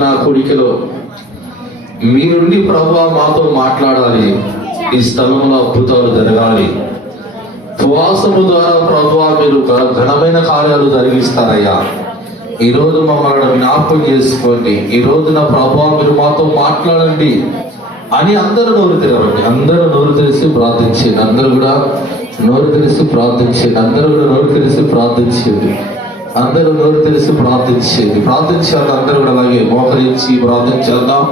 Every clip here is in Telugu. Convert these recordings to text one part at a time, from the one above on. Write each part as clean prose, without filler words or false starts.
నా కోరికలో మీరుండి ప్రభువా మాతో మాట్లాడాలి. ఈ స్థలంలో అద్భుతాలు జరగాలి. ఉపవాసము ద్వారా ప్రభువా మీరు ఘనమైన కార్యాలు జరిగిస్తారయ్యా. ఈ రోజు మమ్మల్ని జ్ఞాపకం చేసుకోండి. ఈ రోజున ప్రభువా మీరు మాతో మాట్లాడండి అని అందరూ నోరు తెరవండి. అందరూ నోరు తెరిచి ప్రార్థించండి. అందరూ కూడా నోరు తెరిచి ప్రార్థించండి. అందరూ కూడా నోరు తెరిచి ప్రార్థించండి. అందరూ నోరు తెలిసి ప్రార్థించాలి. అందరూ కూడా అలాగే మోకరించి ప్రార్థించేద్దాం.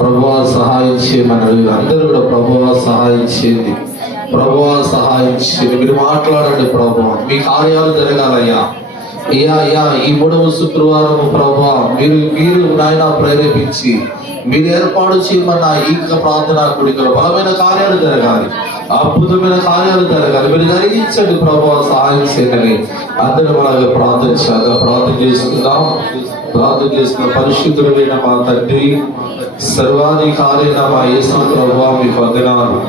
ప్రభువా సహాయం చేయమని అందరూ కూడా ప్రభువా సహాయం చేయండి. ప్రభువా సహాయం చేయండి. మీరు మాట్లాడండి ప్రభువా, మీ కార్యాలు జరగాలయ్యా. అయ్యా ఈ 3వ శుక్రవారం ప్రభువా మీరు నాయన ప్రేరేపించి మీరు ఏర్పాటు చేయమన్న ఈ ప్రార్థనా కూడికలో బలమైన కార్యాలు జరగాలి, అద్భుతమైన కార్యాలు జరగాలి. మీరు జరిగించండి ప్రభువా, సహాయం చేయని అందరూ అలాగే ప్రార్థన చేసుకుందాం. ప్రార్థన చేసుకున్న పరిశుద్ధుడైన మా తండ్రి, సర్వాధికారైన మా యేసు ప్రభువా మీకు వందనాలు.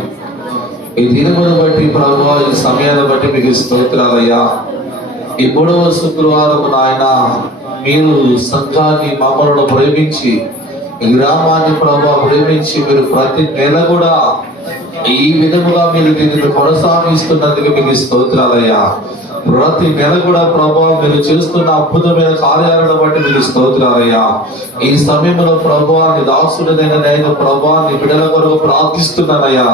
ఈ దినమును బట్టి ప్రభువా, ఈ సమయాన్ని బట్టి మీకు స్తోత్రాలయ్యా. ఈ 3వ శుక్రవారం నాయన మీరు సంఘాన్ని మమ్మల్ని ప్రేమించి, గ్రామాన్ని ప్రభువా ప్రేమించి మీరు ప్రతి నెల కూడా ఈ విధముగా మీరు దీనిని కొనసాగిస్తున్నందుకు మీకు స్తోత్రాలయ్యా. ప్రతి నెల కూడా ప్రభువా మీరు చేస్తున్న అద్భుతమైన కార్యాలను బట్టి మీకు స్తోత్రాలయ్యా. ఈ సమయంలో ప్రభువా నీ దాసుడైన నేను ప్రభువా నీ బిడ్డల కొరకు ప్రార్థిస్తున్నానయ్యా.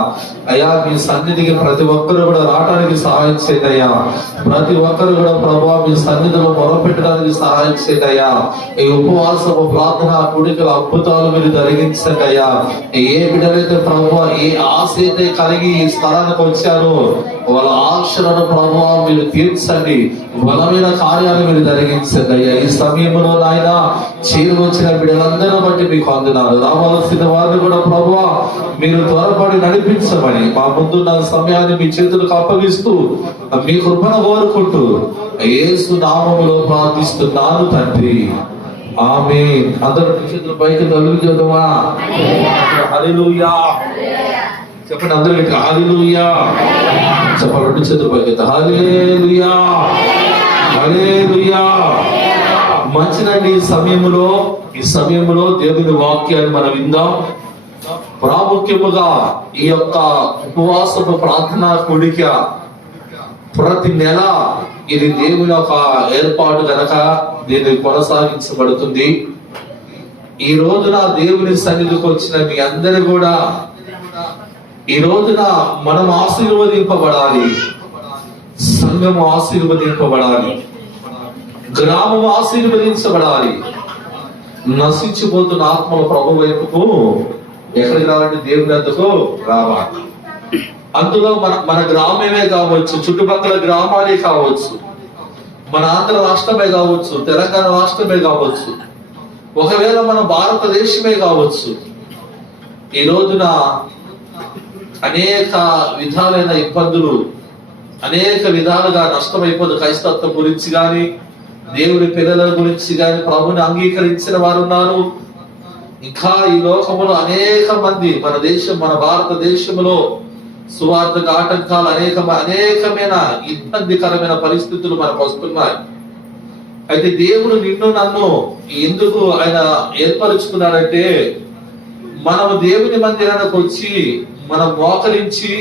అయ్యా మీ సన్నిధికి ప్రతి ఒక్కరు కూడా రావడానికి సహాయం చేయండియ్యా. ప్రతి ఒక్కరు కూడా ప్రభువా మీ సన్నిధిలో మొరపెట్టడానికి సహాయం చేయండియ్యా. ఈ ఉపవాసము ప్రార్థన కూడికల అద్భుతాలు మీరు జరిగించండి అయ్యా. ఏ బిడ్డలైతే ప్రభువా ఏ ఆశ అయితే కలిగి ఈ స్థలానికి వచ్చారో వాళ్ళ ఆశలను ప్రభువా మీరు తీర్చండి. బలమైన కార్యాలు మీరు జరిగించండి అయ్యా. ఈ సమయంలో నాయన చేరువచ్చిన బిడ్డలందరూ బట్టి మీకు వందనాలు. రావాల్సిన వారిని కూడా ప్రభువా మీరు త్వరపడి నడిపించమని మా ముందున్న సమయాన్ని మీ చేతులకు అప్పగిస్తూ మీ కృపను కోరుకుంటూ యేసు నామములో ప్రార్థిస్తున్నాను తండ్రి, ఆమేన్. అందరూ చేతుల పైకి తొలగిద్దామా? హల్లెలూయా చెప్పండి. అందరూ హల్లెలూయా చెప్పండి. 2 చేతుల పైకి హల్లెలూయా హల్లెలూయా. మంచిదండి. ఈ సమయంలో దేవుని వాక్యాన్ని మనం విందాం. ప్రాముఖ్యముగా ఈ యొక్క ఉపవాసపు ప్రార్థనా కూడిక ప్రతి నెల ఇది దేవుని యొక్క ఏర్పాటు గనక దీన్ని కొనసాగించబడుతుంది. ఈ రోజున దేవుని సన్నిధికి వచ్చిన మీ అందరూ కూడా ఈ రోజున మనం ఆశీర్వదింపబడాలి, సంఘము ఆశీర్వదింపబడాలి, గ్రామం ఆశీర్వదించబడాలి. నశించిపోతున్న ఆత్మల ప్రభు వైపుకు ఎక్కడికి రావాలంటే దేవుని వద్దకు రావాలి. అందులో మన గ్రామమే కావచ్చు, చుట్టుపక్కల గ్రామాలే కావచ్చు, మన ఆంధ్ర రాష్ట్రమే కావచ్చు, తెలంగాణ రాష్ట్రమే కావచ్చు, ఒకవేళ మన భారతదేశమే కావచ్చు. ఈ రోజున అనేక విధాలైన ఇబ్బందులు, అనేక విధాలుగా నష్టమైపోతుంది. క్రైస్తత్వం గురించి కానీ, దేవుని పిల్లల గురించి కానీ ప్రభుని అంగీకరించిన వారు ఉన్నారు. ఇంకా ఈ లోకంలో అనేక మంది మన భారతదేశంలో సువార్తకు ఆటంకాలు అనేకమైన ఇబ్బందికరమైన పరిస్థితులు మనకు వస్తున్నాయి. అయితే దేవుడు నిన్ను నన్ను ఎందుకు ఆయన ఏర్పరుచుకున్నాడంటే, మనము దేవుని మందిరానికి వచ్చి మనం మోకరించి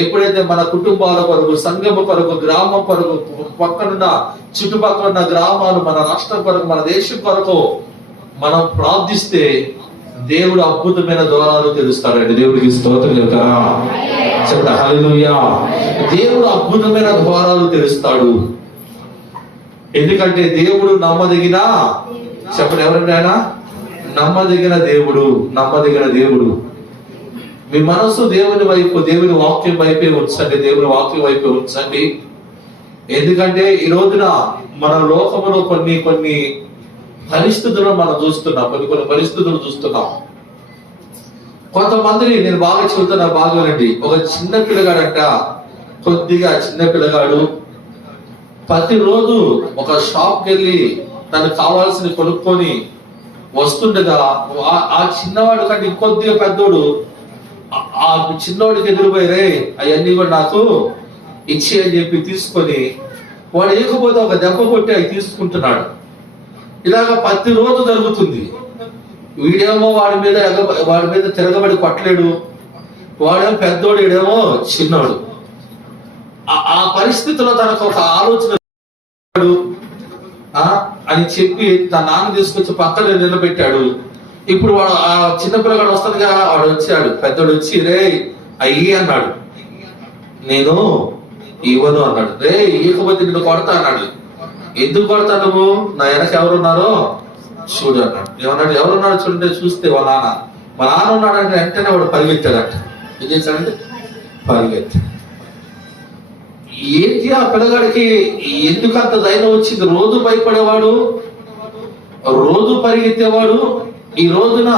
ఎప్పుడైతే మన కుటుంబాల కొరకు, సంఘము కొరకు, గ్రామం కొరకు, పక్కనున్న చుట్టుపక్కల ఉన్న గ్రామాలు, మన రాష్ట్రం కొరకు, మన దేశం కొరకు మనం ప్రార్థిస్తే దేవుడు అద్భుతమైన ద్వారాలు తెరుస్తాడండి. దేవుడికి స్తోత్రం చెప్తారా? చెప్పండి హల్లెలూయా. దేవుడు అద్భుతమైన ద్వారాలు తెరుస్తాడు. ఎందుకంటే దేవుడు నమ్మదగిన, చెప్పండి ఎవరండి ఆయన? నమ్మదగిన దేవుడు. మీ మనసు దేవుని వైపు, దేవుని వాక్యం వైపే ఉంచండి. దేవుని వాక్యం వైపే ఉంచండి. ఎందుకంటే ఈ రోజున మన లోకములో కొన్ని పరిస్థితులను మనం చూస్తున్నాం. కొన్ని పరిస్థితులు చూస్తున్నాం. కొంతమందిని నేను బాగా చెబుతున్నా, బాగోనండి. ఒక చిన్న పిల్లగాడంట, కొద్దిగా చిన్న పిల్లగాడు ప్రతిరోజు ఒక షాప్కి వెళ్ళి తనకు కావాల్సిన కొనుక్కొని వస్తుండగా ఆ చిన్నవాడు కంటే ఇంకొద్దిగా పెద్దోడు ఆ చిన్నవాడికి ఎదురుపోయారే అవన్నీ కూడా నాకు ఇచ్చి అని చెప్పి తీసుకొని వాడు వేయకపోతే ఒక దెబ్బ కొట్టి అవి తీసుకుంటున్నాడు. ఇలాగ ప్రతిరోజు జరుగుతుంది. వీడేమో వాడి మీద తిరగబడి కొట్టలేడు, వాడేమో పెద్దోడు, వీడేమో చిన్నోడు. ఆ పరిస్థితిలో తనకు ఒక ఆలోచన అని చెప్పి తన నాన్న తీసుకొచ్చి పక్కన నిలబెట్టాడు. ఇప్పుడు వాడు ఆ చిన్నపిల్లగాడు వస్తాడుగా, వాడు వచ్చాడు, పెద్దోడు వచ్చి రే అయ్యి అన్నాడు. నేను ఇవ్వను అన్నాడు. రే ఇవ్వకపోతే నిన్ను కొడతా అన్నాడు. ఎందుకు కొడతా నువ్వు? నా వెనక ఎవరున్నారో చూడు అన్నాడు. ఏమన్నాడు? ఎవరున్నాడు చూడండి. చూస్తే మా నాన్న ఉన్నాడంటే వెంటనే వాడు పరిగెత్తాడట. ఏం చేశాడంటే పరిగెత్తాడు. ఏంటి ఆ పిల్లగాడికి ఎందుకు అంత ధైర్యం వచ్చింది? రోజు భయపడేవాడు, రోజు పరిగెత్తేవాడు, ఈ రోజున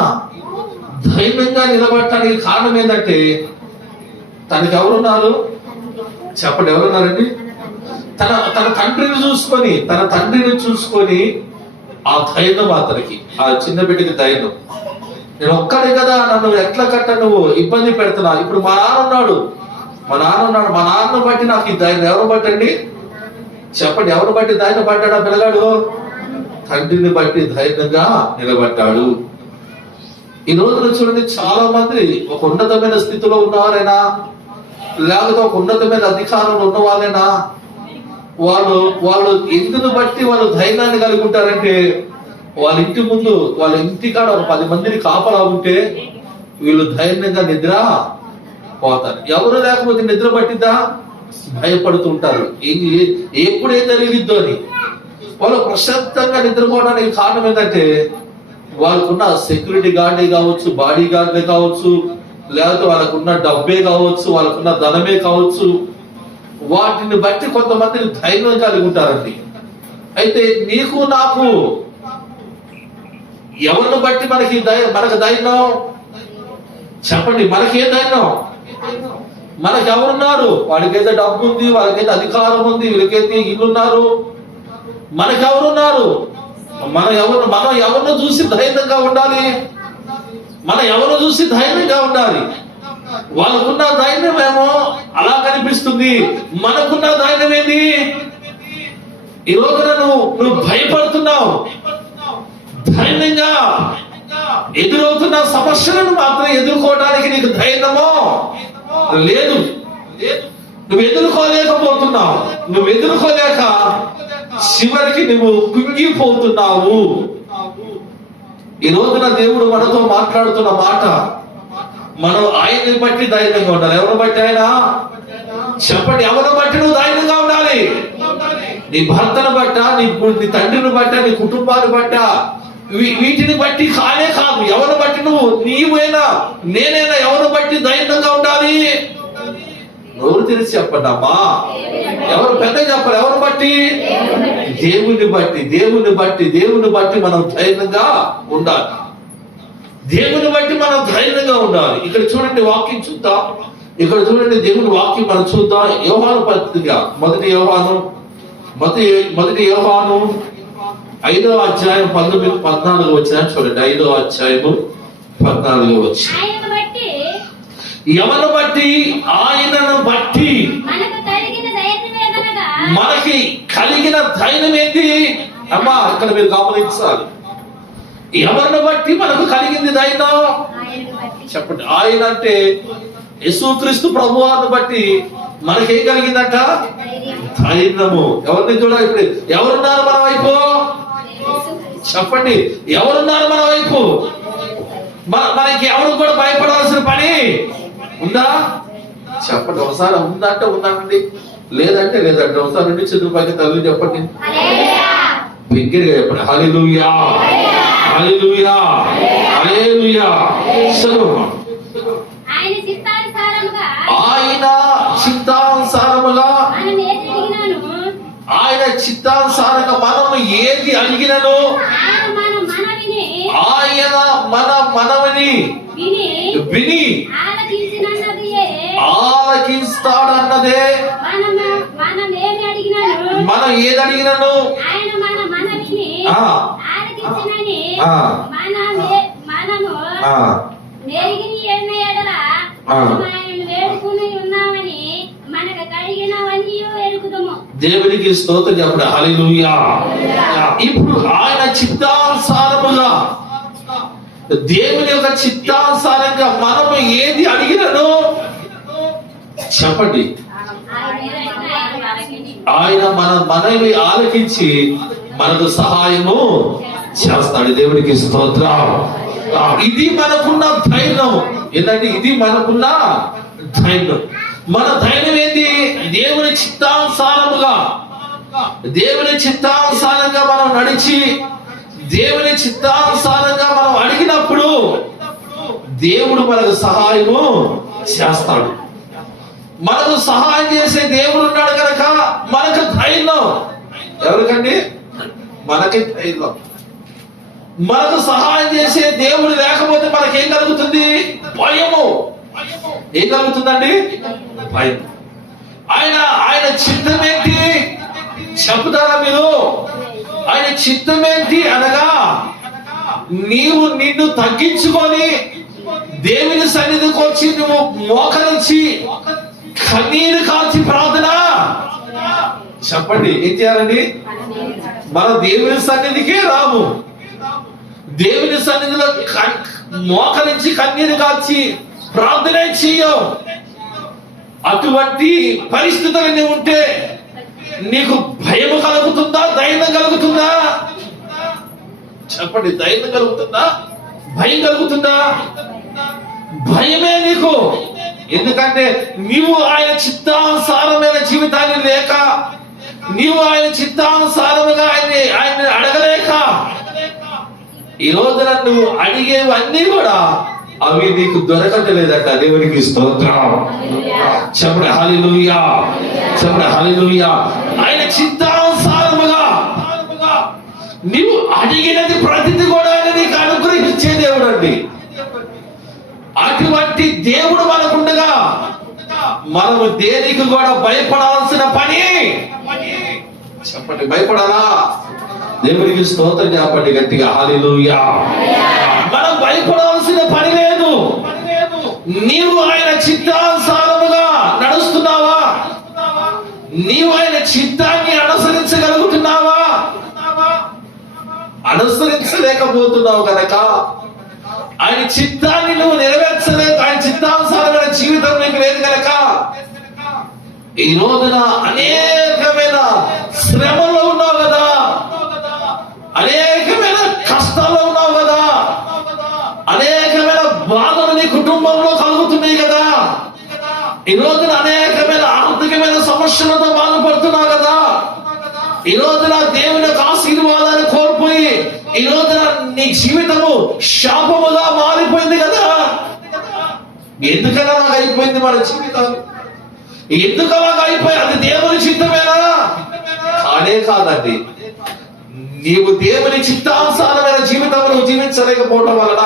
ధైర్యంగా నిలబడటానికి కారణం ఏంటంటే తనకి ఎవరున్నారు చెప్పండి? ఎవరున్నారండి? తన తండ్రిని చూసుకొని ఆ ధైర్యం అతనికి, ఆ చిన్న బిడ్డకి ధైర్యం. నేను ఒక్కడే కదా, నన్ను ఎట్లా కట్ట నువ్వు ఇబ్బంది పెడుతున్నా. ఇప్పుడు మా నాన్న ఉన్నాడు. మా నాన్న బట్టి నాకు ఈ ధైర్యం. ఎవరు బట్టండి చెప్పండి? ఎవరు బట్టి ధైర్యం పడ్డాడు ఆ పిల్లగాడు? తండ్రిని బట్టి ధైర్యంగా నిలబడ్డాడు. ఈ రోజున చూడండి, చాలా మంది ఒక ఉన్నతమైన స్థితిలో ఉన్నవారైనా, లేకపోతే ఒక ఉన్నతమైన అధికారంలో ఉన్న వాళ్ళైనా, వాళ్ళు ఎందుకు బట్టి వాళ్ళు ధైర్యాన్ని కలిగి ఉంటారంటే, వాళ్ళ ఇంటి ముందు, వాళ్ళ ఇంటికాడ ఒక 10 మందిని కాపలా ఉంటే వీళ్ళు ధైర్యంగా నిద్ర పోతారు. ఎవరు లేకపోతే నిద్ర పట్టిద్దా? భయపడుతుంటారు, ఎప్పుడు ఏం జరిగిద్దో అని. వాళ్ళు ప్రశాంతంగా నిద్రపోవడానికి కారణం ఏంటంటే వాళ్ళకున్న సెక్యూరిటీ గార్డే కావచ్చు, బాడీ గార్డే కావచ్చు, లేకపోతే వాళ్ళకున్న డబ్బే కావచ్చు, వాళ్ళకున్న ధనమే కావచ్చు, వాటిని బట్టి కొంతమంది ధైర్యం కలిగి ఉంటారండి. అయితే నీకు నాకు ఎవరిని బట్టి మనకు ధైర్యం చెప్పండి? మనకే ధైర్యం? మనకెవరున్నారు? వాడికైతే డబ్బు ఉంది, వాళ్ళకైతే అధికారం ఉంది, వీళ్ళకైతే ఇల్లున్నారు. మనకెవరున్నారు? మనం ఎవరిని చూసి ధైర్యంగా ఉండాలి? ఎవరిని చూసి ధైర్యంగా ఉండాలి? వాళ్ళకున్న ధైర్యం ఏమో అలా కనిపిస్తుంది, మనకున్న ధైర్యం ఏంటి? ఈ రోజున నువ్వు భయపడుతున్నావు. ధైర్యంగా ఎదురవుతున్న సమస్యలను మాత్రం ఎదుర్కోవడానికి నీకు ధైర్యమో లేదు. నువ్వు ఎదుర్కోలేకపోతున్నావు. నువ్వు ఎదుర్కోలేక చివరికి నువ్వు కుంగిపోతున్నావు. ఈ రోజున దేవుడు మనతో మాట్లాడుతున్న మాట, మనం ఆయన్ని బట్టి ధైర్యంగా ఉండాలి. ఎవరిని బట్టి? ఆయన చెప్పండి? ఎవరిని బట్టి నువ్వు ధైర్యంగా ఉండాలి? నీ భర్తను బట్ట, నీ తండ్రిని బట్ట, నీ కుటుంబాన్ని బట్ట, వీటిని బట్టి కానే కాదు. ఎవరిని బట్టి? నీవైనా నేనైనా ఎవరిని బట్టి ధైర్యంగా ఉండాలి? నోరు తెలిసి చెప్పండి అమ్మా. ఎవరు పెద్ద చెప్పాలి? ఎవరిని బట్టి? దేవుని బట్టి మనం ధైర్యంగా ఉండాలి. దేవుని బట్టి మనం ధైర్యంగా ఉండాలి. ఇక్కడ చూడండి, వాక్యం చూద్దాం. ఇక్కడ చూడండి, దేవుని వాక్యం మనం చూద్దాం. యోహాను పత్రిక మొదటి యోహాను 5వ అధ్యాయం 14 వచ్చిన చూడండి. 5వ అధ్యాయము 14 వచ్చి, ఎవరు బట్టి? ఆయనను బట్టి మనకి కలిగిన ధైర్యం ఏంటి అమ్మా? ఇక్కడ మీరు గమనించాలి. ఎవరిని బట్టి మనకు కలిగింది ధైర్యం చెప్పండి? ఆయన అంటే యేసుక్రీస్తు ప్రభువారిని బట్టి మనకేం కలిగిందంట? ధైర్యము. ఎవరిని చూడాలి? ఇప్పుడు ఎవరున్నారు మన వైపు? చెప్పండి, ఎవరున్నారు మన వైపు? మనకి ఎవరు కూడా భయపడాల్సిన పని ఉందా? చెప్పండి. ఒకసారి ఉందంటే ఉందండి, లేదంటే లేదంటే. ఒకసారి నుండి చదువుపైకి తల్లి చెప్పండి, దగ్గరగా చెప్పండి. హల్లెలూయా, హల్లెలూయా, హల్లెలూయా. ఆయన చిత్తానుసారముగా మనం ఏది అడిగినను ఆయన మన మనవిని విని ఆలకిస్తాడన్నదే. మనం ఏది అడిగినను దేవునికి స్తోత్రం చెప్పండి. హల్లెలూయా. ఇప్పుడు ఆయన చిత్తానుసారముగా దేవుని యొక్క చిత్తానుసారంగా మనము ఏది అడిగినను చెప్పండి, ఆయన మనవి ఆలకించి మనకు సహాయము చేస్తాడు. దేవునికి స్తోత్రం. ఇది మనకున్న ధైర్యం. ఏంటంటే ఇది మనకున్న ధైర్యం. మన ధైర్యం ఏంటి? దేవుని చిత్తానుసారముగా, దేవుని చిత్తానుసారంగా మనం నడిచి, దేవుని చిత్తానుసారంగా మనం అడిగినప్పుడు దేవుడు మనకు సహాయము చేస్తాడు. మనకు సహాయం చేసే దేవుడు ఉన్నాడు కనుక మనకు ధైర్యం. ఎవరికండి? మనకి ధైర్యం. మనకు సహాయం చేసే దేవుడు లేకపోతే మనకేం కలుగుతుంది? భయము. ఏం కలుగుతుందండి? భయం. ఆయన చిత్తం ఏంటి చెప్తారా మీరు? ఆయన చిత్తం ఏంటి అనగా, నీవు నిన్ను తగ్గించుకొని దేవుని సన్నిధికి వచ్చి నువ్వు మోకరించి కన్నీరు కాల్చి ప్రార్థన చెప్పండి. ఏం చేయాలండి? మనం దేవుని సన్నిధికే రాము, దేవుని సన్నిధిలో మోకరించి కన్నీరు కాల్చి ప్రార్థన చెయ్యం. అటువంటి పరిస్థితులన్నీ ఉంటే నీకు భయం కలుగుతుందా? ధైర్యం కలుగుతుందా? చెప్పండి. ధైర్యం కలుగుతుందా? భయం కలుగుతుందా? భయమే నీకు. ఎందుకంటే నీవు ఆయన చిత్తానుసారమైన జీవితాన్ని లేక, నీవు ఆయన చిత్తానుసారముగా ఆయన అడగలేక, ఈ రోజున నువ్వు అడిగేవన్నీ కూడా అవి నీకు దొరకట్లేదట. దేవునికి స్తోత్రం. చెప్పండి హల్లెలూయా, చెప్పండి హల్లెలూయా. ఆయన చిత్తానుసారముగా నీవు అడిగినది ప్రతిది కూడా ఆయన నీకు అనుగ్రహించే దేవుడు అండి. అటువంటి దేవుడు మనకుండగా మనము దేనికి కూడా భయపడాల్సిన పని చెప్పండి. భయపడాలా? దేవునికి స్తోత్రం చెప్పండి గట్టిగా హల్లెలూయా. మనం భయపడాల్సిన పని లేదు. నీవు ఆయన చిత్తానుసారముగా నడుస్తున్నావా? నీవు ఆయన చిత్తాన్ని అనుసరించగలుగుతున్నావా? అనుసరించలేకపోతున్నావు కనుక ఆయన చిత్తాన్ని నువ్వు నెరవేర్చలేక, ఆయన చిత్తానుసారమైన జీవితం నీకు లేదు కనుక ఈ రోజున అనేకమైన శ్రమలో ఉన్నావు కదా, అనేకమైన కష్టాల్లో ఉన్నావు కదా, అనేకమైన బాధలు నీ కుటుంబంలో కలుగుతున్నాయి కదా, ఈ రోజున అనేకమైన ఆర్థికమైన సమస్యలతో బాధపడుతున్నావు కదా, ఈ రోజున దేవుని యొక్క ఆశీర్వాదాన్ని కోల్పోయి ఈ రోజున నీ జీవితము శాపముగా మారిపోయింది కదా. ఎందుకలా నాకు అయిపోయింది మన జీవితం? ఎందుకలా అయిపోయి? అది దేవుని చిత్తమేనా? కానే కాదండి. నీవు దేవుని చిత్తానుసారమైన జీవితం నువ్వు జీవించలేకపోవడం వలన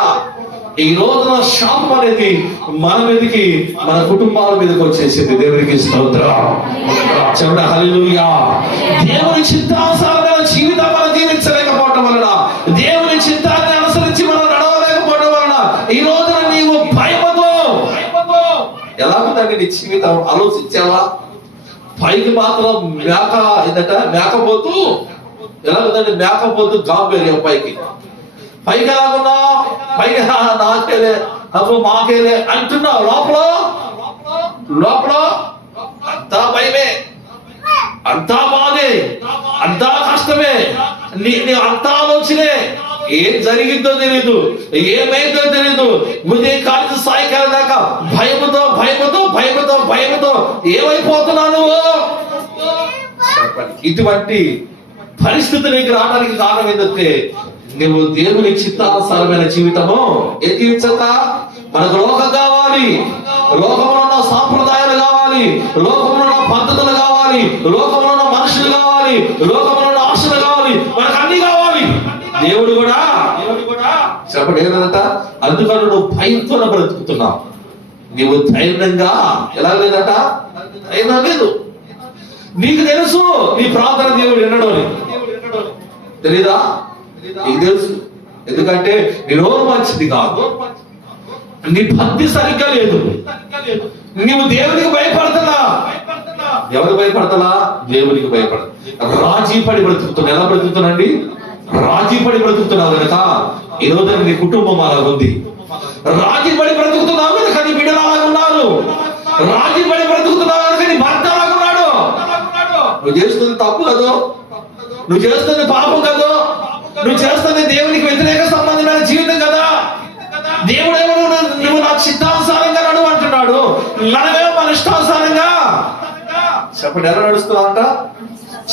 ఈ రోజున శాపం అనేది మన మీదకి, మన కుటుంబాల మీదకి వచ్చేసింది. దేవునికి స్తోత్రం. చెప్పండి హల్లెలూయా. దేవుని చిత్తానుసారమైన జీవితం మనం జీవించలేకపోవడం వలన, దేవుని చిత్తాన్ని అనుసరించి మనం నడవలేకపోవడం వలన ఈ రోజున నీవు భయపడదు. ఎలా ఉందండి నీ జీవితం? ఆలోచించావా? పైకి మాత్రం మేకపోతూ ఎలా ఉందండి? మేకపోతూ గాంభీర్యం పైకి ఎలాగున్నావు? పైకి నాకేలే, అప్పుడు మాకేలే అంటున్నావు. లోపల అంతా భయమే, అంతా బాధే, అంతా కష్టమే, నీ అంతా ఆలోచనే. ఏం జరిగిందో తెలీదు, ఏమైందో తెలీదు. ఉదయం కాలేజీ సాయంకాలం దాకా భయముతో భయముతో భయముతో భయముతో ఏమైపోతున్నావు నువ్వు? ఇటువంటి పరిస్థితి నీకు రావడానికి కారణం ఏంటంటే నువ్వు దేవుని చిత్తానుసారమైన జీవితము ఏం జీవించక. మనకు లోకం కావాలి, లోకంలో ఉన్న సాంప్రదాయాలు కావాలి, లోకంలో ఉన్న పద్ధతులు కావాలి, లోకంలో ఉన్న మనుషులు కావాలి, లోకంలో ఉన్న ఆశలు కావాలి, మనకు అన్ని కావాలి. దేవుడు కూడా చెప్పండి ఏదంట. అందుకని నువ్వు భయంతో బ్రతుకుతున్నావు. నువ్వు ధైర్యంగా ఎలా లేదట? ధైర్యం లేదు. నీకు తెలుసు నీ ప్రార్థన దేవుడు వినడు అని. తెలీదా? నీకు తెలుసు. ఎందుకంటే నీ నోరు మంచిది కాదు, నీ భక్తి సరిగ్గా లేదు, నీవు దేవునికి భయపడతలా. ఎవరికి భయపడతలా? దేవునికి భయపడదు. రాజీ పడి బ్రతుకుతున్నా. ఎలా బ్రతుకుతున్నాండి? రాజీ పడి బ్రతుకుతున్నావు కనుక ఈ రోజున నీ కుటుంబం అలా ఉంది. రాజీ పడి బ్రతుకుతున్నావు కనుక నీ బిడ్డలు అలా ఉన్నారు. రాజీ పడి బ్రతుకుతున్నావు కనుక నీ భర్త అలా ఉన్నాడు. నువ్వు చేస్తుంది తప్పు కదో, నువ్వు చేస్తుంది పాపం కదో, నువ్వు చేస్తుంది దేవునికి వ్యతిరేక సంబంధమైన జీవితం కదా. దేవుడు ఏమో నువ్వు నా చిత్తానుసారంగా నడువు అంటున్నాడు, మనమేమో మన ఇష్టానుసారంగా. చెప్పండి, ఎలా నడుస్తున్నావు అంట?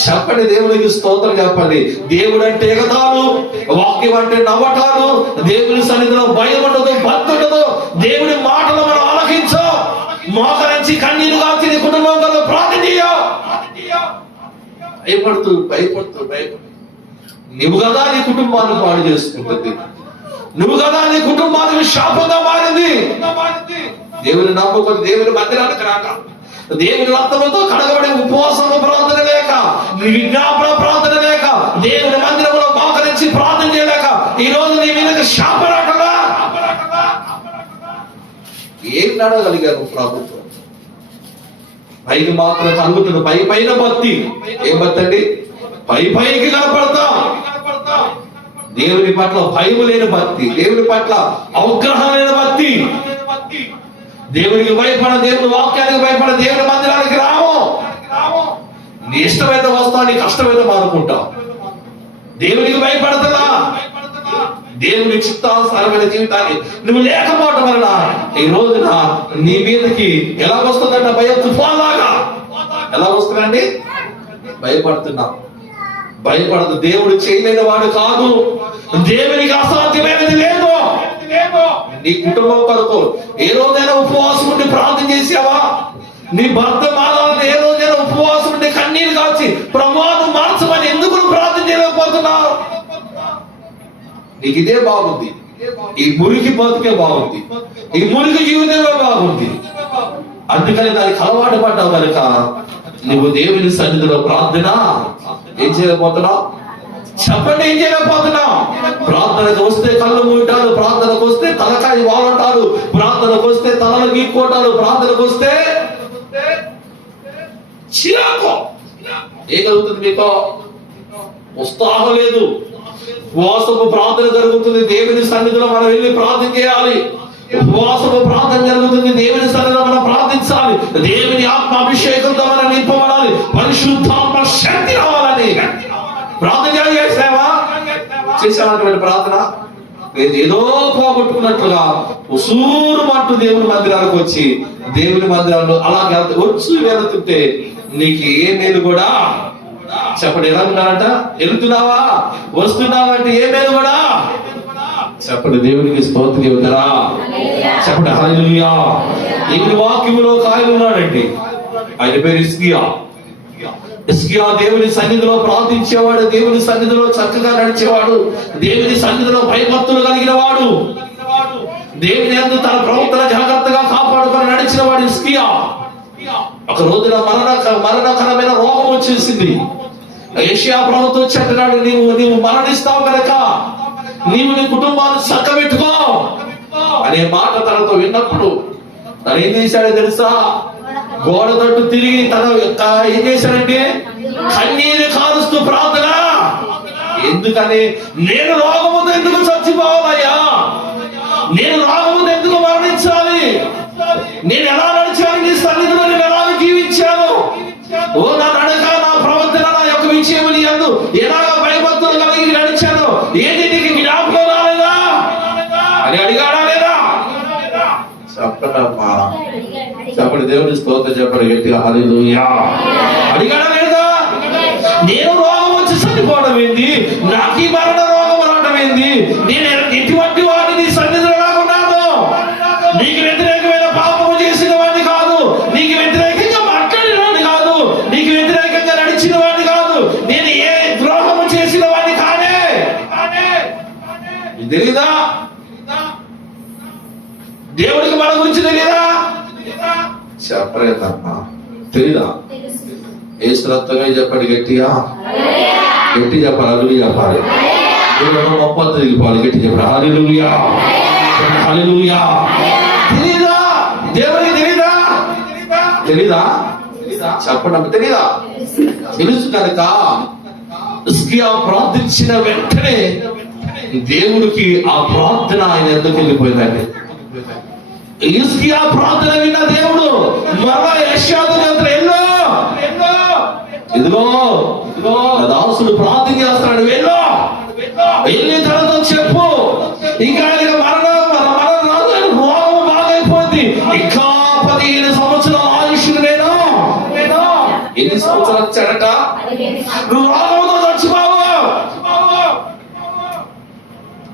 చెప్పండి, దేవునికి స్తోత్రం చెప్పండి. దేవుడు అంటే ఎగతాలు, వాక్యం అంటే నవ్వటాలు, దేవుని సన్నిధిలో భయం ఉండదు, భక్తి ఉండదు. దేవుడి మాటలు మనం ఆలకించో, మోకరించి కన్నీరు కాల్చి నీ కుటుంబంలో ప్రార్థన చేయో. భయపడుతూ భయపడుతూ భయపడుతూ నువ్వు కదా నీ కుటుంబాన్ని పాడు చేసుకుంటుంది. నువ్వు కదా నీ కుటుంబానికి శాపంగా మారింది. దేవుని నమ్మకం, దేవుని మందిరానికి రాక, దేవుని రక్తంతో కడగబడి ఉపవాసంలో ప్రార్థన లేక, విజ్ఞాపన ప్రార్థన లేక, దేవుని మందిరంలో మోకరించి ప్రార్థన చేయలేక ఈ రోజు నీ మీద శాపరాటగా ఏం నడగలిగారు ప్రభుత్వం? పైకి మాత్రం కలుగుతుంది, పై పైన భక్తి. ఏం భక్తి అండి? పైకి కనపడతా. దేవుని పట్ల భయం లేని భక్తి, దేవుని పట్ల అవగాహన లేని భక్తి. దేవునికి భయపడ, దేవుని వాక్యానికి భయపడ, దేవుని మందిరానికి రావు. నీ ఇష్టమైతే వస్తావు, నీ కష్టమైతే మానుకుంటావు. దేవునికి భయపడతా, దేవుని చిత్తానుసారమైన జీవితాన్ని నువ్వు లేకపోవటం వలన ఈ రోజున నీ మీదకి ఎలా వస్తుందంట? భయం తుఫాన్లాగా. ఎలా వస్తుందండి? భయపడుతున్నావు. భయపడదు. దేవుడు చేయలేని వాడు కాదు, దేవునికి అసాధ్యమైనది లేదు. నీ కుటుంబం కొరకు ఏ రోజైనా ఉపవాసం ఉండి ప్రార్థన చేసావా? నీ భర్త మారాలని ఏ రోజైనా ఉపవాసం ఉండి కన్నీరు కాల్చి ప్రభువును మార్చమని ఎందుకు ప్రార్థన చేయలేకపోతున్నావు? నీకు ఇదే బాగుంది, ఈ మురికి బతుకే బాగుంది, ఈ మురికి జీవితమే బాగుంది. అందుకని దానికి అలవాటు పడ్డావు కనుక నువ్వు దేవుని సన్నిధిలో ప్రార్థన ఏం చేయలేకపోతున్నావు? చెప్పండి, ఏం చేయలేకపోతున్నావు? ప్రార్థనకు వస్తే కళ్ళు మూయటాలు, ప్రార్థనకు వస్తే తలకాయ వాలంటారు, ప్రార్థనకు వస్తే తలలు గీక్కోటాలు, ప్రార్థనకు వస్తే చిరాకు. ఏం కలుగుతుంది మీకు? ఉత్సాహం లేదు. ఉపవాసపు ప్రార్థన జరుగుతుంది, దేవుని సన్నిధిలో మనం వెళ్ళి ప్రార్థన చేయాలి. ఉపవాసపు ప్రార్థన జరుగుతుంది, దేవుని సన్నిధిలో మనం ప్రార్థించాలి. దేవుని ఆత్మ అభిషేకంతో మనం నింపబడాలి, పరిశుద్ధాత్మ శక్తి రావాలని ప్రార్థన చేసావా? చేసామన్నటువంటి ప్రార్థన ఏదో పోగొట్టుకున్నట్లుగా ఉసూరు మట్టు దేవుని మందిరానికి వచ్చి దేవుని మందిరాల్లో అలా వచ్చి వెళుతుంటే నీకు ఏ మేలు కూడా చెప్పండి. ఎలా ఉన్నారంట? వెళ్తున్నావా, వస్తున్నావా అంటే ఏ మేలు కూడా చెప్పండి. దేవునికి స్తోత్రం చెబుతారా? చెప్పండి హల్లెలూయా. దేవుని వాక్యములో కాయలు ఉన్నాడండి, ఆయన పేరు హిజ్కియా. హిజ్కియా దేవుని సన్నిధిలో ప్రార్థించేవాడు, దేవుని సన్నిధిలో చక్కగా నడిచేవాడు, దేవుని సన్నిధిలో భయభక్తులు కలిగిన వాడు, దేవుని యందు తన ప్రవర్తన జాగ్రత్తగా కాపాడుకొని నడిచిన వాడు హిజ్కియా. ఒక రోజున మరణకరమైన రోగం వచ్చేసింది. యెషయా ప్రభుత్వం వచ్చి అంటున్నాడు, నీవు మరణిస్తావు కనుక నీవు నీ కుటుంబాన్ని చక్కబెట్టుకో అనే మాట తనతో విన్నప్పుడు తను ఏం చేశాడో తెలుసా? గోడ తట్టు తిరిగి తన ఏం చేశాడంటే కన్నీరు కారుస్తూ ప్రార్థన. ఎందుకని? నేను రోగముతో ఎందుకు చచ్చిపోవాలయ్యా? నేను రోగముతో ఎందుకు మరణించాలి? నేను ఎలా నడిచాను? నీ సన్నిధిలో నేను ఎలా జీవించాను? ఓ నా నడక, నా ప్రవర్తన, నా యొక్క విషయం యందు ఎలాగా భయభక్తులు కలిగి నడిచాను, ఏది నీకు జ్ఞాపకం రాలేదా అని అడిగాడా లేదా? చెప్పండమ్మా, చెప్పండి. దేవుని స్తోత్రం చెప్పండి గట్టిగా హల్లెలూయా. అడిగాడా లేదా? నేను రోగం వచ్చి చనిపోవడం ఏంది? నాకు ఈ మరణ రోగం రావడం ఏంది? నేను ఎటువంటి వాడిని నీ సన్నిధిలో లాగున్నాను? నీకు వ్యతిరేకమైన పాపము చేసిన వాడిని కాదు, నీకు వ్యతిరేకంగా మాట్లాడిన వాడిని కాదు, నీకు వ్యతిరేకంగా నడిచిన వాడిని కాదు, నేను ఏ ద్రోహము చేసిన వాడిని కానే. తెలీదా? దేవుడికి మన గురించి తెలీదా? చెప్పలేదమ్మా, తెలీదా? యేసు రక్తమే చెప్పండి గట్టిగా, గట్టి చెప్పాలి, హల్లెలూయా చెప్పాలి. మొప్ప తిరిగిపోవాలి, గట్టి చెప్పాలి హల్లెలూయా, హల్లెలూయా. తెలీదా? దేవుడికి తెలీదా? తెలీదా? చెప్పండి, తెలీదా? తెలుసు కనుక హిజ్కియా ప్రార్థించిన వెంటనే దేవుడికి ఆ ప్రార్థన ఆయన ఎందుకు వెళ్ళిపోయిందండి. హిజ్కియా ప్రార్థన విన్న దేవుడు మరలా యెషయాతో వెళ్ళు, ఇదిగో దాసుడు ప్రార్థన చేస్తున్నాడు, వెళ్ళి తనతో చెప్పు, ఇంకా రోగం బాగైపోయింది, ఇంకా 15 సంవత్సరాల ఆయుష్ నేను. ఎన్ని సంవత్సరాలు వచ్చాడట? నువ్వు రోగంతో చచ్చిపోవు,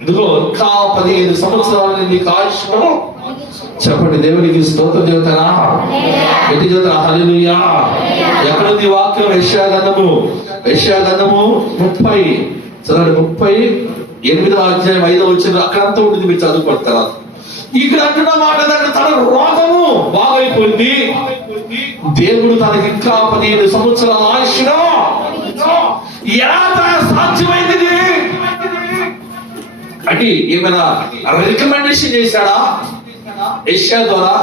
ఇదిగో ఇంకా 15 సంవత్సరాలు నీకు ఆయుష్. చెప్పండి, దేవునికి స్తోత్రం చెబుతారా? ఎట్టి చెబుతారా? హల్లెలూయా. ఎక్కడుంది వాక్యం? యెషయా గ్రంథము 30 చదవండి. 38వ అధ్యాయం 5వ వచనం అక్కడంతా ఉంటుంది, మీరు చదువుకుంటారా? ఇక్కడ అంటున్న మాట తన రోగము బాగైపోయింది, దేవుడు తనకి ఇంకా 15 సంవత్సరాల ఆయుష్ను ఎలా సాధ్యమైంది అంటే ఏమైనా రికమెండేషన్ చేశాడా యెషయా ద్వారా?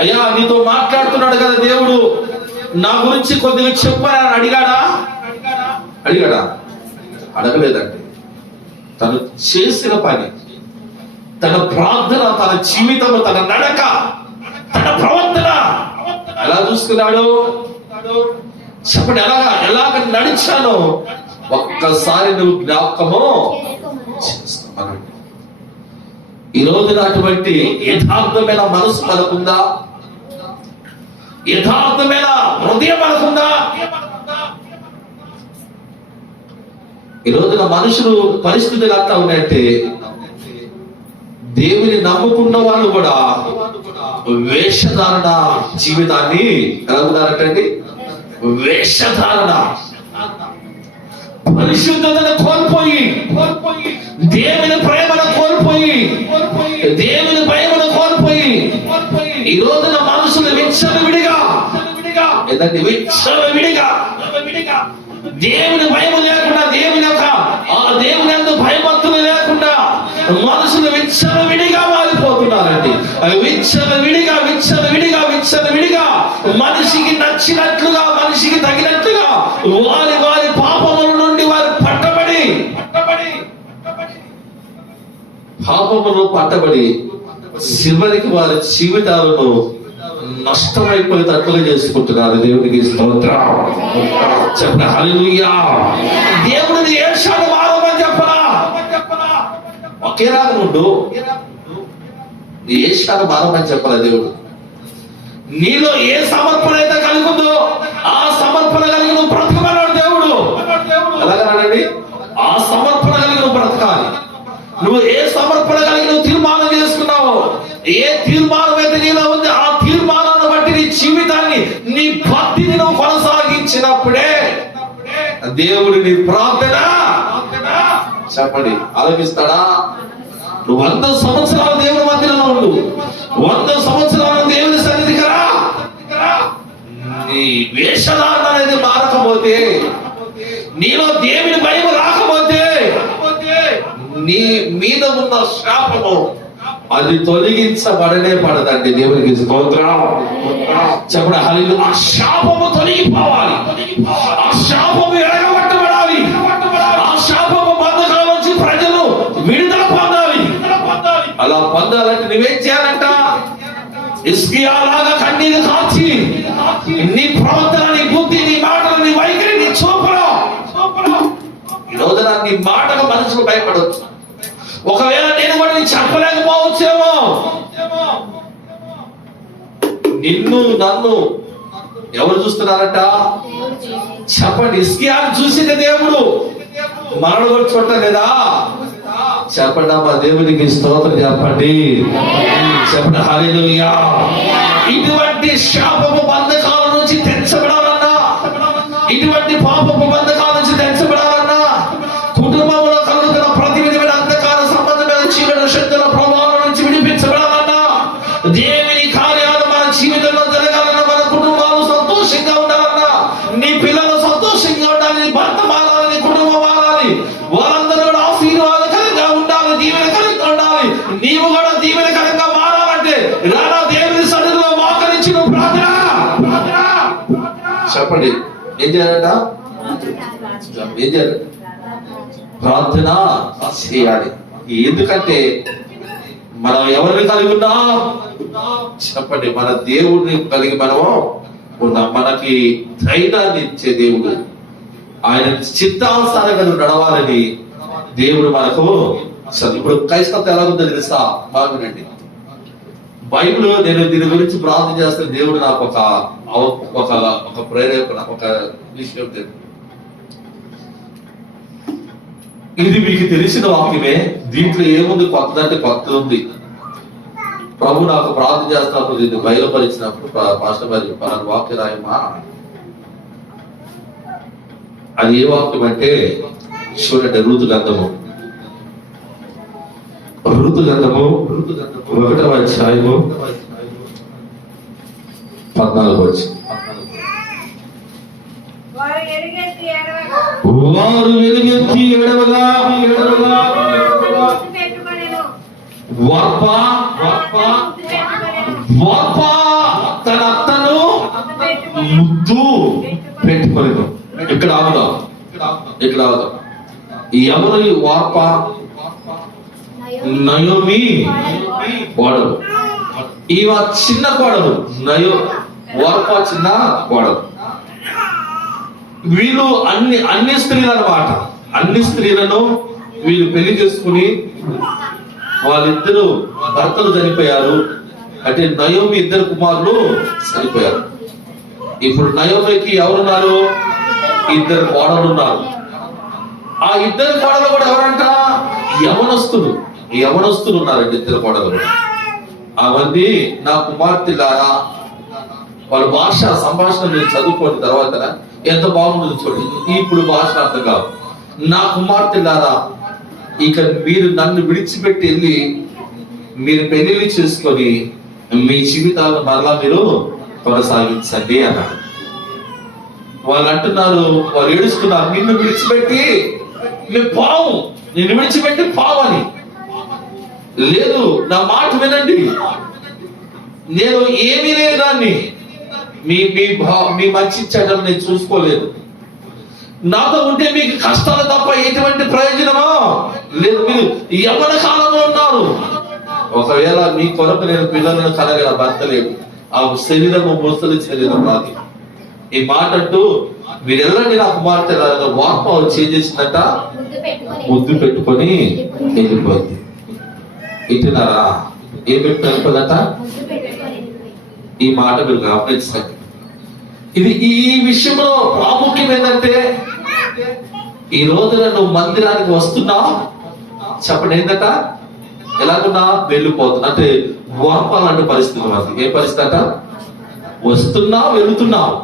అయ్యా నీతో మాట్లాడుతున్నాడు కదా దేవుడు, నా గురించి కొద్దిగా చెప్పాలని అడిగాడా? అడగలేదండి. తను చేసిన పని, తన ప్రార్థన, తన జీవితం, తన నడక, తన ప్రవర్తన ఎలా చూసుకున్నాడు? చెప్పండి, ఎలాగ నడిచానో ఒక్కసారి నువ్వు జ్ఞాపకము చేసుకోమనండి. ఈ రోజున అటువంటి యథార్థమైన మనసు మనకుందా? యథార్థమైన హృదయం మనకుందా? ఈ రోజున మనుషులు పరిస్థితులు అట్లా ఉన్నాయంటే, దేవుని నమ్ముకున్న వాళ్ళు కూడా వేషధారణ జీవితాన్ని ఎలా ఉన్నారంటండి? వేషధారణ, పరిశుద్ధతను కోల్పోయి, దేవుని ప్రేమను కోల్పోయి, దేవుని భయమును కోల్పోయి, ఈ రోజున మనుషులు విచ్చలవిడిగా దేవుని భయము లేకుండా, దేవుని యందు భయభక్తులు లేకుండా మనుషులు విచ్చలవిడిగా మారిపోతున్నారండి. విచ్చలవిడిగా మనిషికి నచ్చినట్లుగా, మనిషికి తగినట్లుగా వారి పాపముల నుండి వారు పట్టబడి చివరికి వారి జీవితాలను నష్టమైపోయేటట్లుగా చేసుకుంటున్నారు. దేవునికి స్తోత్రం. చెప్పండి హల్లెలూయా. దేవుడిని ఏషాను మారమని చెప్పరా? ఒకే రాగం ఉండు, ఏషాను మారమని చెప్పరా దేవుడు? నీలో ఏ సమర్పణ అయితే కలుగుందో ఆ సమర్పణ కలిగి నువ్వు బ్రతకమన్నాడు దేవుడు. ఎలాగనండి? ఆ సమర్పణ కలిగి నువ్వు బ్రతకాలి. నువ్వు ఏ సమర్పణ కలిగి నువ్వు తీర్మానం చేసుకున్నావో, ఏ తీర్మానం అయితే నీలో ఉంది, ఆ తీర్మానాన్ని బట్టి నీ జీవితాన్ని, నీ భక్తిని నువ్వు కొనసాగించినప్పుడే దేవుడు నీ ప్రార్థన చెప్పండి ఆలపిస్తాడా? నువ్వు 100 సంవత్సరాలు దేవుని మధ్యలో ఉండు, 100 సంవత్సరాలు దేవుని సన్నిధికి రా. నీ వేషధారణ అనేది మారకపోతే, నీలో దేవుని భయం రాకపోతే, నీ మీద ఉన్న శాపము అది తొలగించబడనే పడదండి. దేవునికి స్తోత్రం. చెప్పండి హల్లెలూయా. ఆ శాపము తొలగిపోవాలి, ఆ శాపము ఎడగబట్టబడాలి, ఆ శాపము బంధకాల నుంచి ప్రజలు విడుదల పొందాలి. అలా పొందాలంటే నువ్వేం చేయాలంట? హిజ్కియా లాగా కన్నీరు కార్చి నీ ప్రవర్తన, నీ బుద్ధి, నీ మాటలు, నీ వైఖరి, నీ చూపులో ఈ రోజున నీ మాటకు మనుషులు భయపడవచ్చు. ఒకవేళ నేను కూడా నీకు చెప్పలేకపోవచ్చేమో. నిన్ను నన్ను ఎవరు చూస్తున్నారట? చెప్పండి. హిజ్కియాను చూసిన దేవుడు మనల్ని కూడా చూడలేదా? చెప్పండి మా దేవునికి స్తోత్రం చెప్పండి. చెప్పండి హల్లెలూయా. ఇటువంటి శాపపు బంధకాల నుంచి తెచ్చబడాలన్నా, ఇటువంటి పాపపు బంధకాల నుంచి తెచ్చబడాలన్నా, కుటుంబంలో కలుగుతున్న ప్రతి విధమైన అంధకార సంబంధమైన చీకటి శక్తుల ప్రభావం నుంచి విడిపించబడాలన్నా, దేవుని కార్యాలు మన జీవితంలో జరగాలన్నా, మన కుటుంబాలు సంతోషంగా ఉండాలన్నా, నీ పిల్లలు సంతోషంగా ఉండాలి, నీ భర్త మారాలి, నీ కుటుంబం మారాలి, వారందరూ కూడా ఆశీర్వాదకరంగా ఉండాలి, దీవెనకరంగా ఉండాలి, నీవు కూడా దీవెనకరంగా మారాలంటే రానా దేవుని సన్నిధిలో మోకరించి నువ్వు ప్రార్థన చెప్పండి. ఏం చేయాలంట? ఏం చేయాలి? ప్రార్థన చేయాలి. ఎందుకంటే మనం ఎవరిని కలిగి ఉన్నాం చెప్పండి? మన దేవుడిని కలిగి మనం ఉన్నాం. మనకి ధైర్యాన్ని ఇచ్చే దేవుడు, ఆయన చిత్తానుసారంగా నడవాలని దేవుడు మనకు. ఇప్పుడు క్రైస్తవత ఎలా ఉందో తెలుసా? బాగుండండి. బైబిల్ నేను దీని గురించి ప్రార్థన చేస్తే దేవుడు నాకు ఒక ప్రేరేపణ, ఒక విషయం తెలుసు. ఇది మీకు తెలిసిన వాక్యమే, దీంట్లో ఏముంది కొత్తదంటే కొత్త ఉంది. ప్రభు నాకు ప్రార్థన చేస్తున్నప్పుడు దీన్ని బయలుపరిచినప్పుడు పాస్టర్ గారు చెప్పారు, వాక్య రాయమా. అది ఏ వాక్యం అంటే చూడండి, ఋతు గ్రంథము 1వ అధ్యాయము 14వ వచనం. వారు వెలుగెత్తి ఏడవగా తన అత్తను ముద్దు పెట్టుకోలేదు. ఇక్కడ ఆగుదాం. ఎవరు ఈ వార్ప? నయోమి కోడలు. ఈమె చిన్న కోడలు. వార్ప చిన్న కోడలు. వీళ్ళు అన్ని స్త్రీలు అన్నమాట. అన్ని స్త్రీలను వీళ్ళు పెళ్లి చేసుకుని వాళ్ళిద్దరు భర్తలు చనిపోయారు. అంటే నయోమి 2 కుమారులు చనిపోయారు. ఇప్పుడు నయోమికి ఎవరున్నారు? 2 కోడలు ఉన్నారు. ఆ 2 కోడలు కూడా ఎవరంట? యవనస్తులు ఉన్నారండి. 2 కోడలు. అవన్నీ నా కుమార్తెలారా, వాళ్ళ భాష సంభాషణ మీరు చదువుకోండి తర్వాత ఎంత బాగుంటుంది చూడండి. ఇప్పుడు భాష అర్థం కాదు. నా కుమార్తెలారా, ఇక మీరు నన్ను విడిచిపెట్టి వెళ్ళి మీరు పెళ్లి చేసుకొని మీ జీవితాలను మరలా మీరు కొనసాగించండి అన్నారు. వాళ్ళు అంటున్నారు, వాళ్ళు ఏడుస్తున్నారు, నిన్ను విడిచిపెట్టి నిన్ను విడిచిపెట్టి పావని లేదు. నా మాట వినండి, నేను ఏమీ లేదు దాన్ని మీ మంచి చెడ్డలు నేను చూసుకోలేదు. నాతో ఉంటే మీకు కష్టాలు తప్ప ఎటువంటి ప్రయోజనమా లేదు. మీరు యవ్వన కాలంలో ఉన్నారు. ఒకవేళ మీ కొరకు నేను పిల్లలను కలగల భర్త లేడు. ఆ శరీరము ముసలి శరీరం రాదు. ఈ మాట అంటూ మీరు వెళ్ళండి నా కుమార్తె వార్ప వచ్చి ఏం చేసిందట? ముద్దు పెట్టుకొని వెళ్ళిపోయింది. ఇటున్నారా? ఏం పెట్టుకుని వెళ్ళిపోదట? ఈ మాట మీరు గమనించండి. ఇది ఈ విషయంలో ప్రాముఖ్యం ఏంటంటే, ఈ రోజున నువ్వు మందిరానికి వస్తున్నావు చెప్పండి, ఏంటట? ఎలాగున్నా వెళ్ళిపోతున్నా అంటే వార్పాలంటే పరిస్థితి. మనకి ఏ పరిస్థితి అట? వస్తున్నావు, వెళుతున్నావు,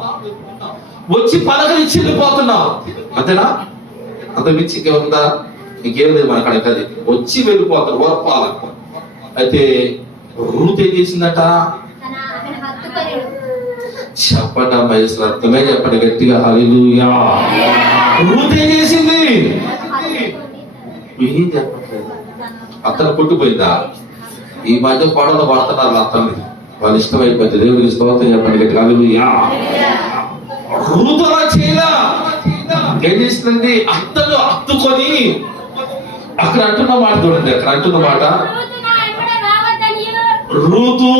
వచ్చి పలకరించి వెళ్ళిపోతున్నావు, అంతేనా? అంత మించి ఇంకేముందా? ఇంకేం లేదు మన కాడ. వచ్చి వెళ్ళిపోతారు వార్పాల. అయితే రూత్ ఏం చేసిందట? చెప్పండి వయసు అర్థమే చెప్పండి గట్టిగా, హల్లెలూయా. రూత్ ఏం చేసింది? ఏం చెప్పట్లేదు. అతను పుట్టిపోయిందా? ఈ మధ్య కోడలు పడుతున్నారు అతన్ని, వాళ్ళు ఇష్టమైపోయింది. దేవుడికి స్తోత్రం చెప్పండి గట్టిగా, హల్లెలూయా. రూత్ అలా చేయలా. ఏం చేసిందండి? అత్తను హత్తుకొని అక్కడ అంటున్న మాట చూడండి. అక్కడ అంటున్న మాట, రూతు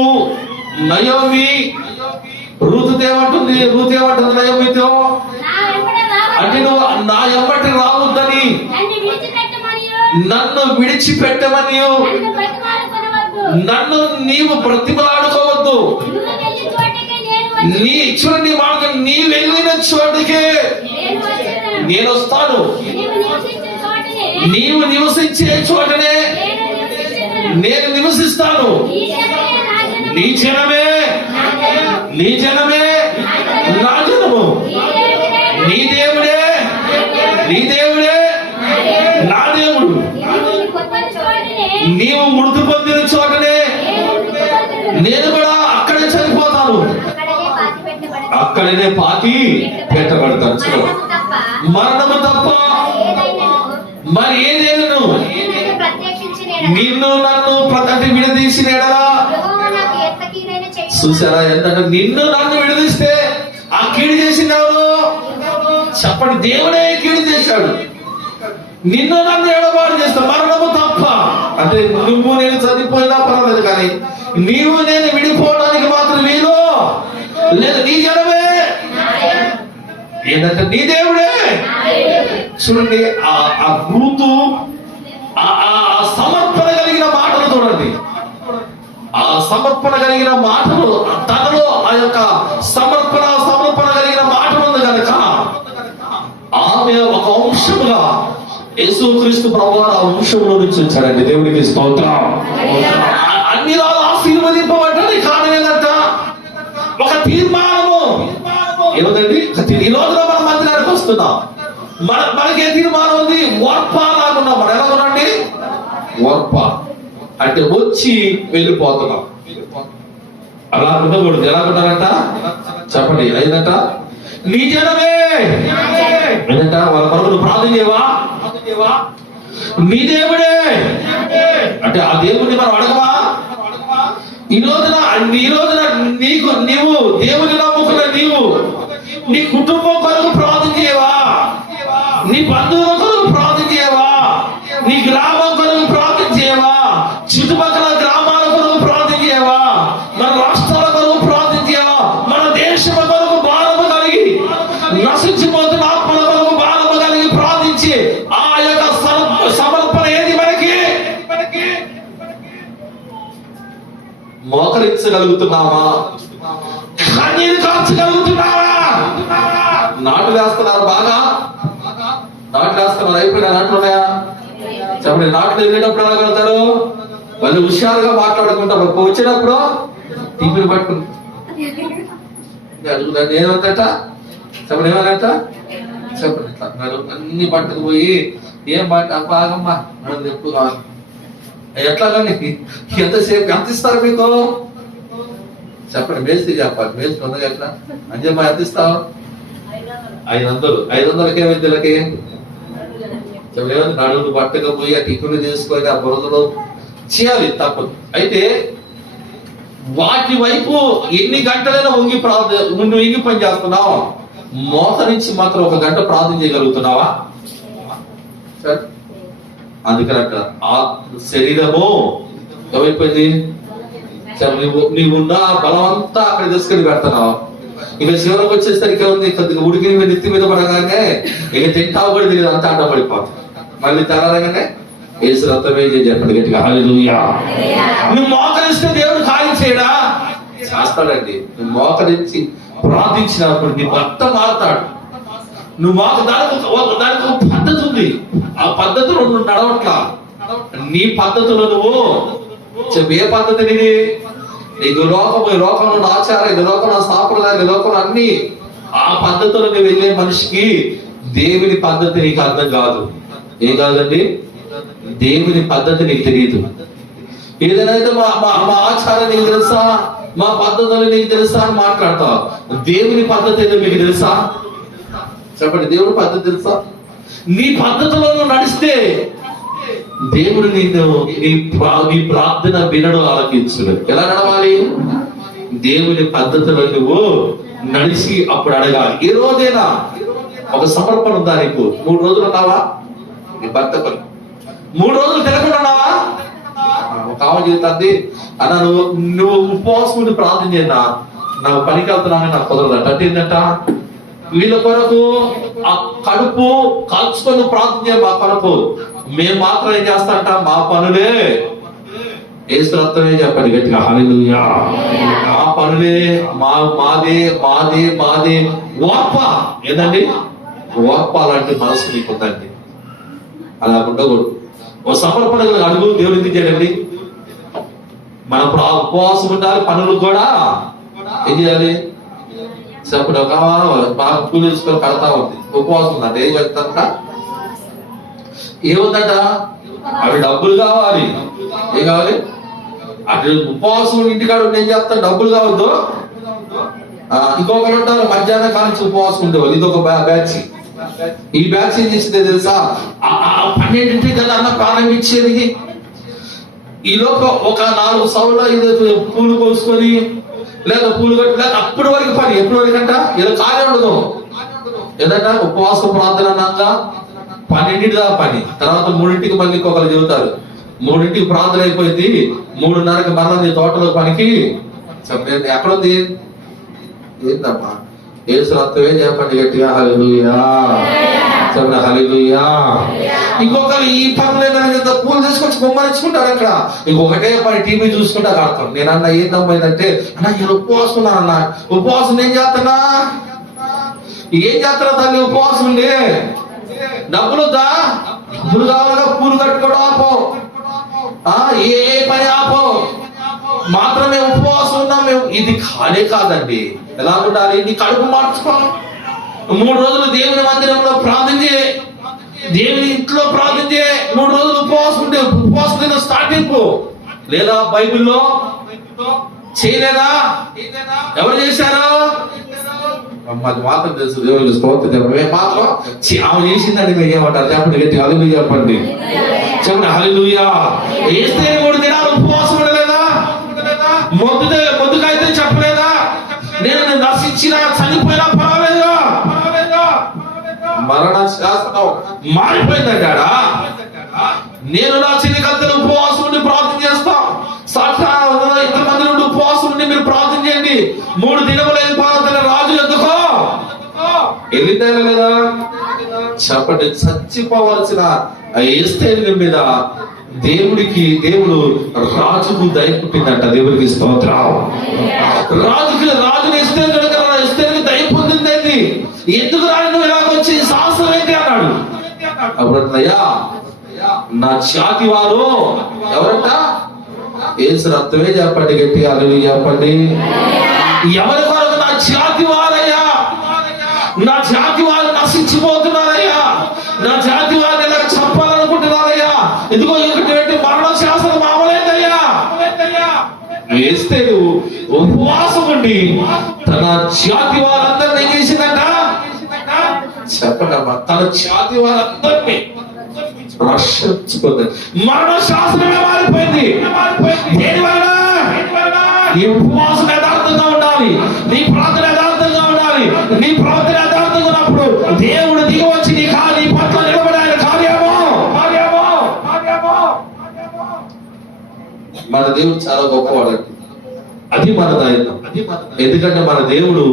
నయోమి. రూతు ఏమంటుంది నయోమితో అంటే, నువ్వు నా ఎంబటి రావద్దని, నన్ను విడిచిపెట్టమని, నన్ను నీవు బ్రతిమలాడుకోవద్దు. చూడండి మాట, నీ వెళ్ళిన చోటుకే నేను వస్తాను. నీవు నివసించే చోటనే నేను నివసిస్తాను. నీ జనమే నా జనము. నీ దేవుడే నా దేవుడు. నీవు మృతి పొందిన చోటనే నేను కూడా అక్కడే చనిపోతాను, అక్కడనే పాతి పెట్టబడతాను. మరణము తప్ప మరి ఏదేను నిన్ను నన్ను ప్రతి విడదీసిన ఎడలా. చూసారా ఏంటంటే, నిన్ను నన్ను విడదీస్తే ఆ కీడు చేసింది ఎవరు? చెప్పండి, దేవుడే కీడు చేశాడు. నిన్ను నన్ను ఎడబాటు చేస్తా, మరణము తప్ప. అంటే నువ్వు నేను చనిపోయినా పర్వాలేదు, కానీ నీవు నేను విడిపోవడానికి మాత్రం వీలు లేదు. నీ జనమే ఏంటంటే నీ దేవుడే. చూడండి ఆ గుర్తు, ఆ సమర్పణ కలిగిన మాటలు చూడండి. ఆ సమర్పణ కలిగిన మాటలు తనలో ఆ యొక్క సమర్పణ కలిగిన మాటలు ఉంది కనుక ఆమె ఒక అంశముగా యేసుక్రీస్తు ప్రభువు ఆ వంశంలో నుంచి వచ్చారండి. దేవునికి స్తోత్రం. అన్ని రాళ్ళు ఆశీర్వదింపబడ్డాయి. కారణం ఏంటంట? ఒక తీర్మానము. ఏమిటండి? ఈ రోజున మన మందిరానికి వస్తున్నాం. మనకే తీర్మానం ఉంది. వర్ప లాగున్నాం. మనం ఎలా ఉన్నాండి? వర్ప అంటే వచ్చి వెళ్ళిపోతున్నాం. అలా ఉండకూడదు. ఎలా ఉన్నారంట చెప్పండి. అయిందంట నీ జనమే ఏంటంట? వాళ్ళ కొరకు ప్రార్థన చేయవా? నీ దేవుడే అంటే ఆ దేవుడిని మనం అడగవా? ఈ రోజున నీవు దేవుని నమ్ముకున్న నీవు నీ కుటుంబం కొరకు ప్రార్థన చేయవా? నీ బంధువుల కొరకు ప్రార్థన చేయవా? నీ గ్రామం కొరకు ప్రార్థన చేయవా? చుట్టుపక్కల గ్రామాల కొరకు ప్రార్థన చేయవా? మన రాష్ట్రాల కొరకు ప్రార్థన చేయవా? మన దేశం కొరకు భారము కలిగి నశించిపోతున్న ఆత్మల కొరకు భారము కలిగి ప్రార్థించి ఆ యొక్క సమర్పణ ఏది మనకి? మోకరించగలుగుతున్నావా? కన్నీరు కార్చగలుగుతున్నావా? నాటు వేస్తున్నారు. బాగా నాటు వేస్తున్నారు. అయిపోయినా నాట్లు ఉన్నాయా చెప్పండి. నాట్లు వెళ్ళేటప్పుడు ఎలా వెళ్తారు? వాళ్ళు హుషారుగా మాట్లాడుకుంటారు. వచ్చినప్పుడు టీవీలు పట్టుకుంటారు. ఏమంతట చెప్పండి. ఏమనంట చెప్పండి. అన్ని పట్టుకుపోయి ఏం పట్ట బాగమ్మా మనం ఎక్కువ ఎట్లా కానీ ఎంతసేపు ఎంత ఇస్తారు మీకు చెప్పండి. మేస్త్రి చెప్పాలి. మేస్త్రి ఉందా ఎట్లా అంజమ్మా ఎంత ఇస్తావు? 500. 500కే విద్యలకి చెప్పండి. నడువులు పట్టకపోయి ఆ టిక్కులు తీసుకొని ఆ బురదలో చేయాలి, తప్పదు. అయితే వాటి వైపు ఎన్ని గంటలైనా వంగి పని చేస్తున్నావు. మోసరించి మాత్రం 1 గంట ప్రార్థన చేయగలుగుతున్నావా? అందుకనట ఆ శరీరము ఏమైపోయింది? నీవున్న బలం అంతా అక్కడ తీసుకెళ్ళి పెడుతున్నావు. ఇక చివరికి వచ్చేసరికి ఉంది కొద్దిగా ఉడికి నెత్తి మీద పడగానే ఇక తింటావు కూడా తెలియదు, అంతా అడ్డం పడిపోతుంది. మళ్ళీ తెల్లగానే యేసు రక్తమే చెప్పండి గట్టిగా హల్లెలూయా. నువ్వు మోకరిస్తే దేవుడు కార్యం చేయడా? చేస్తాడండి. నువ్వు మోకరించి ప్రార్థించినప్పుడు నీ భర్త మారుతాడు. నువ్వు దానికి ఒక పద్ధతి ఉంది. ఆ పద్ధతిలో నువ్వు నడవట్లా. నీ పద్ధతిలో నువ్వు చెప్పు. ఏ పద్ధతి నీది? ఈ లోకంలో ఆచారం, ఈ లోకంలో సాంప్రదాయం, ఈ లోకంలో అన్ని ఆ పద్ధతిలో నువ్వు వెళ్ళే మనిషికి దేవుని పద్ధతి నీకు అర్థం కాదు. ఏం కాదండి? దేవుని పద్ధతి నీకు తెలియదు. ఏదైనా మా ఆచారం నీకు తెలుసా, మా పద్ధతులు నీకు తెలుసా అని మాట్లాడతావు. దేవుని పద్ధతి ఏదో మీకు తెలుసా చెప్పండి. దేవుని పద్ధతి తెలుసా? నీ పద్ధతిలో నువ్వు నడిస్తే దేవుడు నీ ప్రార్థన వినడు, ఆలకించుడు. ఎలా నడవాలి? దేవుని పద్ధతిలో నువ్వు నడిచి అప్పుడు అడగాలి. ఏ రోజైనా ఒక సమర్పణ ఉందా నీకు? 3 రోజులు ఉన్నావా? నీ భర్త పని 3 రోజులు తినకుండా ఉన్నావా? ఒక ఆమె జీవితాన్ని అన్న నువ్వు ఉపవాసం ఉండి ప్రార్థన చేయనా, నాకు పనికి వెళ్తున్నాను, నాకు కుదరదు అంటే ఏంటంట? వీళ్ళ కొరకు ఆ కడుపు కాల్చుకొని ప్రార్థన చేయ మా కొరకు. మేము మాత్రం ఏం చేస్తాంట? మా పనులే యేసు రక్తమే చెప్పండి గట్టిగా హల్లెలూయా. మా పనులే మాదే ఓర్ప. ఏందండి? ఓర్ప లాంటి మనసు నీకు ఉందండి. అలా ఉండకూడదు. ఓ సమర్పణ అడుగు దేవుడు ఎందుకు చేయండి? మనం ఉపవాసం ఉండాలి. పనులు కూడా ఏం చేయాలి చెప్పండి. ఒక బాగా పూలు తీసుకొని కడతా ఉంది, ఉపవాసం ఉందంట. ఏం చెప్తారంట? ఏముందంట? అవి డబ్బులు కావాలి. ఏం కావాలి? అటు ఉపవాసం ఇంటికాడ ఏం చేస్తాను? డబ్బులు కావద్దు. ఇంకొకరు ఉంటారు మధ్యాహ్నం కాలం ఉపవాసం ఉండేవాళ్ళు. ఇది ఒక బ్యాచ్. ఈ బ్యాచ్ ఏం చేసిందే తెలుసా? 12 కదా అన్న ప్రారంభించేది. ఈ లోపల ఒక 4 సౌలు పూలు కోసుకొని లేదా పూలు కట్టి లేదా అప్పటి వరకు పని. ఎప్పటి వరకు అంట? ఏదో కార్యం ఉండదు. ఏదంట? ఉపవాస ప్రార్థన అన్నాక 12 దాకా పని, తర్వాత 3ంటికి మళ్ళీ ఒకరు చెబుతారు 3ంటికి ప్రార్థన అయిపోయింది, 3:30కి మరలా తోటలో పనికి చెప్పండి. ఎక్కడుంది? ఏందమ్మా యేసు రక్తమే చెప్పండి గట్టిగా హల్లెలూయా చెప్పండి హల్లెలూయా. ఇంకొకరు ఈ పనులు పూలు తీసుకొచ్చి గుమ్మరించుకుంటారు అక్కడ, ఇంకొకటే పని టీవీ చూసుకుంటా కాడతాం. నేను అన్న ఏందమ్మా ఏంటంటే అన్న నేను ఉపవాసం ఉన్నాను అన్న. ఉపవాసం ఏం చేస్తున్నా తల్లి? ఉపవాసం ఉండి డబ్బులు కావాలిగా, పూలు కట్టుకోవడం ఆపో, ఏ పని ఆపో, మాత్రమే ఉపవాసం ఉన్నాం మేము. ఇది కాదండి. ఎలా ఉండాలి? నీ కడుపు మార్చుకో. 3 రోజులు దేవుని మందిరంలో ప్రార్థన చేయి, దేవుని ఇంట్లో ప్రార్థన చేయి. 3 రోజులు ఉపవాసం ఉంటే ఉపవాసం స్టార్టింగ్ లేదా బైబిల్లో చేయలేదా? ఎవరు చేశారు? మాకు మాత్రం తెలుసు దేవుని స్తోత్రం. మేము మాత్రం ఆమె చేసిందండి. మేము ఏమంటారు చెప్పండి గట్టి హల్లెలూయా చెప్పండి చెప్పండి హల్లెలూయా. ఏస్తే 3 దినాలు ఉపవాసం ఉండలేదా? మొద్దుకైతే చెప్పలేదా? నేను నశించినా చనిపోయినా పర్వాలేదా? మరణ శాసనం మారిపోయిందంటాడా? నేను నా చెలికత్తెలు ఉపవాసం ఉండి ప్రార్థన చేస్తాం. ఇంతమంది నుండి ఉపవాసం ఉండి మీరు ప్రార్థన చేయండి. 3 దినములు అయిపోయిన రాజు ఎందుకో వెళ్ళిందా లేదా చెప్పండి. చచ్చిపోవాల్సిన ఎస్తేరు మీద దేవుడు రాజుకు దయ పుట్టిందంట. దేవుడికి స్తోత్రం. రాజుని ఎస్తేరుకి దయ పొందింది. ఎందుకు రాని నువ్వు ఇలాగొచ్చి శాస్త్రం ఏంటి అన్నాడు. అప్పుడు అయ్యా నా ఛాతి వారు ఎవరంట? యేసు రక్తమే చెప్పండి గట్టిగా హల్లెలూయా చెప్పండి. ఎవరి కొరకు? నా ఛాతి వారయ్యా. నా జాతి వారు నశించిపోతున్నారయ్యా. నా జాతి వారిని ఇలా చంపాలనుకుంటున్నారయ్యా. ఇదిగో ఇటువంటి మరణ శాసనం మామలేదయ్యా. వేస్తే ఉపవాసం ఉండి తన జాతి వారందరిని ఏం చేసిందంట చెప్పండమ్మా. తన జాతి వారందరినీ రక్షించుకుంది. మరణ శాసనమే మారిపోయింది. దేనివల్ల? నీ ఉపవాసం యథార్థంగా ఉండాలి, నీ ప్రార్థన యథార్థంగా ఉండాలి. నీ ప్రార్థన యథార్థంగా ఉన్నప్పుడు దేవుడు దిగి వచ్చి నీ పట్ల నిలబడి ఆయన కార్యమో. మన దేవుడు చాలా గొప్పవాడండి. అది మన దైవం. ఎందుకంటే మన దేవుడు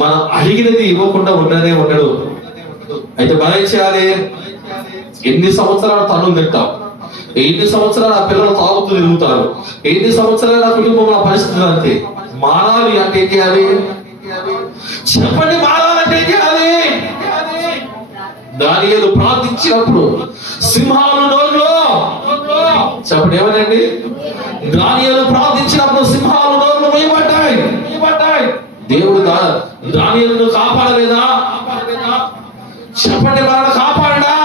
మనం అడిగినది ఇవ్వకుండా ఉండడు. అయితే మనం ఏం చేయాలి? ఎన్ని సంవత్సరాలు తనులు తింటాం, ఎన్ని సంవత్సరాలు ఆ పిల్లలు తాగుతూ తిరుగుతారు, ఎన్ని సంవత్సరాలు ఆ కుటుంబంలో పరిస్థితులు అంతే. మారాలి అంటే ఏం చేయాలి చెప్పండి? మారాలంటే ఏం చేయాలి? దానియేలు ప్రార్థించినప్పుడు సింహాలు నోరులో చెప్పండి ఏమనండి? దానియేలు ప్రార్థించినప్పుడు సింహాలు నోరులో వేయబడ్డాయి. దేవుడు దానియేలును కాపాడలేదా చెప్పండి? మనల్ని కాపాడడా?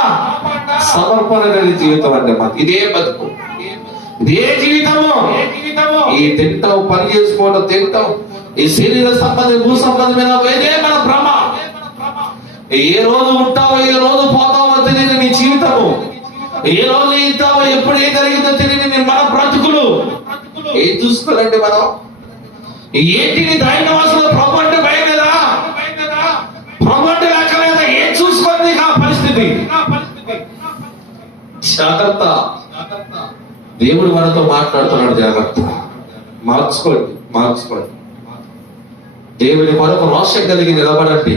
సమర్పణ జీవితం అంటే మాకు ఇదే బతుకు, ఇదే జీవితము. ఈ తింటాం, పని చేసుకోవడం, తింటాం, ఈ శరీర సంబంధం, భూ సంబంధమైన ఇదే మన భ్రమ. ఏ రోజు ఉంటావో ఏ రోజు పోతావో తెలియని నీ జీవితము, ఏ రోజు ఇస్తావో ఎప్పుడు ఏం జరిగిందో తెలియని మన బ్రతుకులు. ఏం చూసుకోవాలంటే మనం ఏంటిని దైవవాసులో ప్రభు అంటే భయం కదా, ప్రభు అంటే లేకలేదా? ఏం చూసుకోండి ఆ పరిస్థితి. జాగ్రత్త, దేవుడు మనతో మాట్లాడుతున్నాడు. జాగ్రత్త, మార్చుకోండి. దేవుని కొరకు రోషం కలిగి నిలబడండి.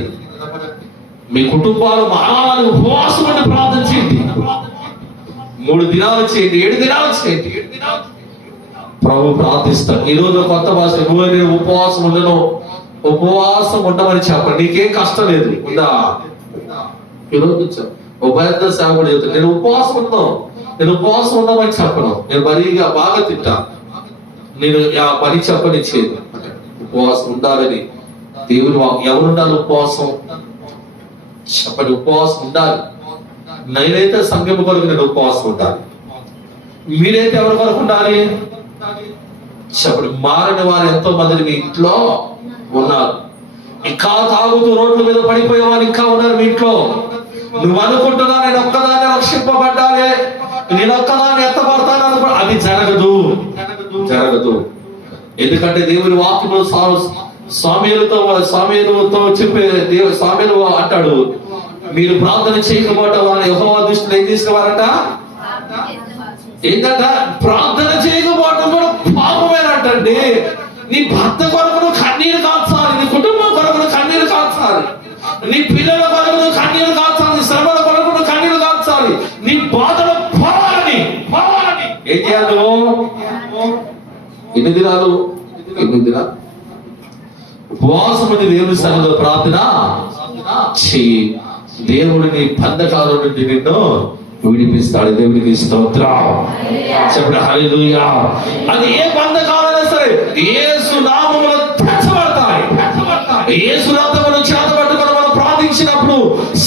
మీ కుటుంబాలు మారాలని ఉపవాసం ఉండి ప్రార్థన చేయండి. 3 దినాలు చేయండి, 7 దినాలు చేయండి. ప్రభు ప్రార్థిస్తాడు. ఈ రోజు కొత్త భాష నేను ఉపవాసం ఉండమని చెప్పండి. నీకేం కష్టం లేదు. ఉందా? ఈరోజు ఉభయత సేవకుడు చెప్తాను, నేను ఉపవాసం ఉండమని చెప్పను. నేను మరీగా బాగా తింటా, నేను ఆ పని చెప్పని చేయదు. ఉపవాసం ఉండాలని దేవుని ఎవరు ఉండాలి? ఉపవాసం చెప్పండి. ఉపవాసం ఉండాలి. నేనైతే సంఘం కొరకు నేను ఉపవాసం ఉండాలి. మీరైతే ఎవరి కొరకు ఉండాలి చెప్పండి. మారని వారు ఎంతో మంది మీ ఇంట్లో ఉన్నారు. ఇంకా తాగుతూ రోడ్ల మీద పడిపోయే వారు ఇంకా ఉన్నారు మీ ఇంట్లో. నువ్వు అనుకుంటున్నా నేను ఒక్కదాన్ని రక్షింపబడ్డాలే, నేను ఒక్కదాన్ని ఎత్తబడతాను అనుకో, అది జరగదు. ఎందుకంటే దేవుని వాక్యంలో సామ్యులతో చెప్పే సామ్యులు అంటాడు, మీరు ప్రార్థన చేయకపోవటం వల్ల యెహోవా దృష్టిలో ఏం తీసుకోవాలట? ఏంటంట? ప్రార్థన చేయకపోవటం కూడా పాపమేనంటండి. నీ భర్త కొరకు కన్నీరు కాచాలి, నీ కుటుంబం కొరకు కన్నీరు కాచాలి, నీ పిల్లల కొరకు కన్నీరు కాచాలి, నీ శ్రమల కొరకు కన్నీరు కాచాలి, నీ బాధలు పోవాలని ఏం చేయాలి? ఎన్ని దినాలు ఉపవాసం ఉంది, దేవుని సన్నిధిలో ప్రార్థన చెయ్యి. దేవుడిని బంధకాల నుండి నిన్ను విడిపిస్తాడు. దేవుడికి స్తోత్రం. చెప్పండి హల్లెలూయా. అది ఏ బంధకాలైనా సరే యేసు నామములో తెచ్చబడతాయి. యేసు రక్తమును చేతబట్టుకొని మనం ప్రార్థించినప్పుడు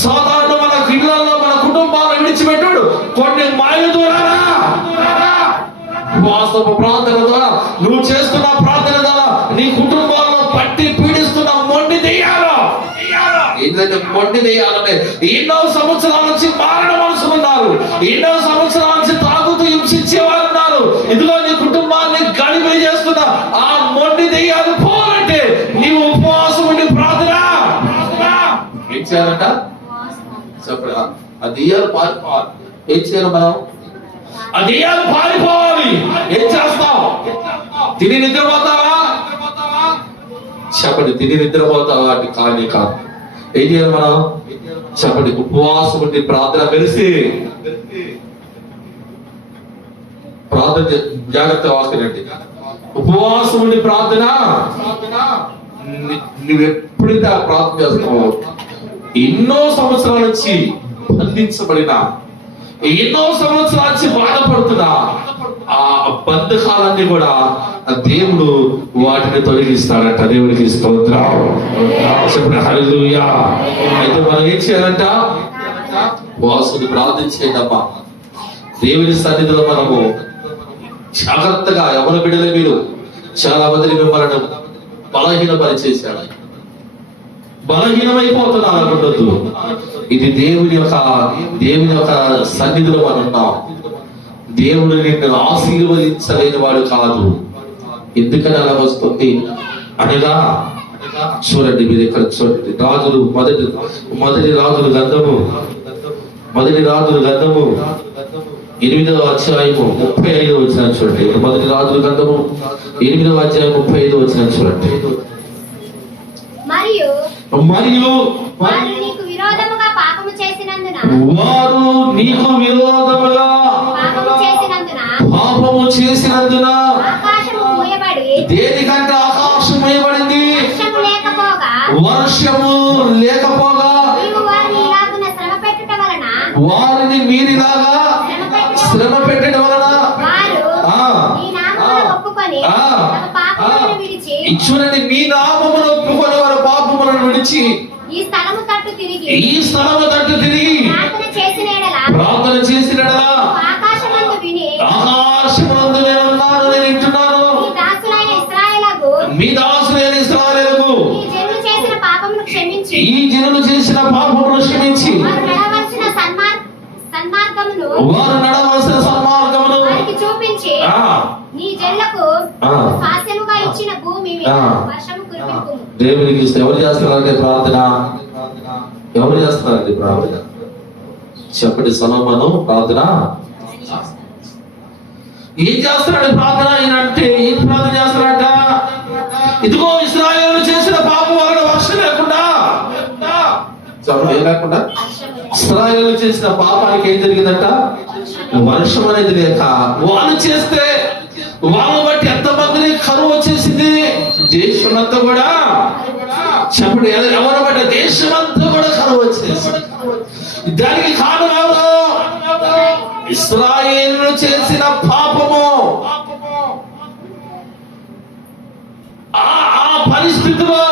సాధారణ మన ఇళ్లలో మన కుటుంబాలను విడిచిపెట్టాడు. కొన్ని మైలు దూరానా వాస్తవ ప్రార్థన ద్వారా, నువ్వు చేస్తున్న ప్రార్థన ద్వారా నీ కుటుంబాల్లో పట్టి పీడిస్తున్న మొండి దెయ్యాలు, ఏంటంటే మొండి దెయ్యాలంటే ఎన్నో సంవత్సరాల నుంచి మారణ మనుషులు ఉన్నారు, ఎన్నో సంవత్సరాల నుంచి తాగుతూ హింసించేవారు ఉన్నారు. ఇదిగో నీ కుటుంబాన్ని గడిబిడి చేస్తున్న ఆ మొండి దెయ్యాలు పోవాలంటే నీవు ఉపవాసం ఉండి ప్రార్థన ఏం చేయాలంట? చెప్పండి. ఆ దెయ్యాలు పారిపోవాలి. ఏం చేయాలి మనం? ఆ దెయ్యాలు పారిపోవాలి. ఏం చేస్తావు? తిని నిద్రపోతావా? చెప్పండి. తిని నిద్రపోతావా? అంటే కానీ కాదు. ఏం చేయాలి మనం? చెప్పండి. ఉపవాసం ఉండి ప్రార్థన కలిసి ప్రార్థన జాగ్రత్త వాకినండి. ఉపవాసం ఉండి ప్రార్థన నువ్వు ఎప్పుడైతే ఆ ప్రార్థన చేస్తావో ఎన్నో సంవత్సరాల నుంచి బంధించబడిన, ఎన్నో సంవత్సరాల నుంచి బాధపడుతున్నా ఆ బంధకాలన్నీ కూడా దేవుడు వాటిని తొలగిస్తాడంట. దేవుడికి స్తోత్రం. చెప్పండి హల్లెలూయా. అయితే మనం ఏం చేయాలంట? వాసుని ప్రార్థించేదమ్మా. దేవుని సన్నిధిలో మనము జాగ్రత్తగా, ఎవరు బిడ్డలే మీరు చాలా మందిని మిమ్మల్ని బలహీనపరిచేశాడు, బలహీనమైపోతున్నారు అనుకుంటూ. ఇది దేవుని యొక్క సన్నిధిలో మనం ఉన్నాం. దేవుడు నిన్ను ఆశీర్వదించలేని వాడు కాదు. ఎందుకని అలా వస్తుంది అనగా చూడండి, మీరు ఇక్కడ చూడండి. రాజులు మొదటి రాజులు గ్రంథము 8వ అధ్యాయము 35వ వచనం చూడండి. మొదటి రాజుల గ్రంథము 8వ అధ్యాయం 35వ వచనం చూడండి. మరియు వారు నీకు విరోధముగా పాపము చేసినందున దేనికంటే ఆకాశం మూయబడింది, వర్షము లేకపోగా వారిని మీరిలాగా శ్రమ పెట్టడం వలన చూడండి, మీ నామమును ఒప్పుకొని వారి పాపములను విడిచి ఈ స్థలము తట్టు తిరిగి ప్రార్థన చేసిన ఆకాశమందు నేను ఉన్నాను, నేను వింటున్నాను. మీ దాసులైన ఇశ్రాయేలుకు ఈ జనులు చేసిన పాపమును క్షమించి వారు నడవలసిన సన్మార్గమును వారికి చూపించి నీ జనులకు స్వాస్థ్యముగా ఇచ్చిన భూమి వర్షము కురిపించుము. దేవునికి ఎవరు చేస్తున్నారంటే ప్రార్థన? ఎవరు చేస్తున్నారండి ప్రార్థన? చెప్పండి. సొలొమోను ప్రార్థన ఏం చేస్తున్నాడు? ప్రార్థన అంటే ఏం ప్రార్థన చేస్తున్నాడట? ఇదిగో ఇశ్రాయేలు చేసిన పాపం వలన వర్షం లేకుండా, ఇశ్రాయేలు చేసిన పాపానికి ఏం జరిగిందట? వర్షం అనేది లేక వాళ్ళు చేస్తే వాళ్ళని బట్టి ఎంతమందిని కరువు వచ్చేసింది. దేశమంతా కూడా చెప్పండి, ఎవరు బట్టి దేశమంతా కూడా కరువు వచ్చేసింది. దానికి కారణం ఎవరు? ఇశ్రాయేలు చేసిన పాపము. ఆ పరిస్థితిలో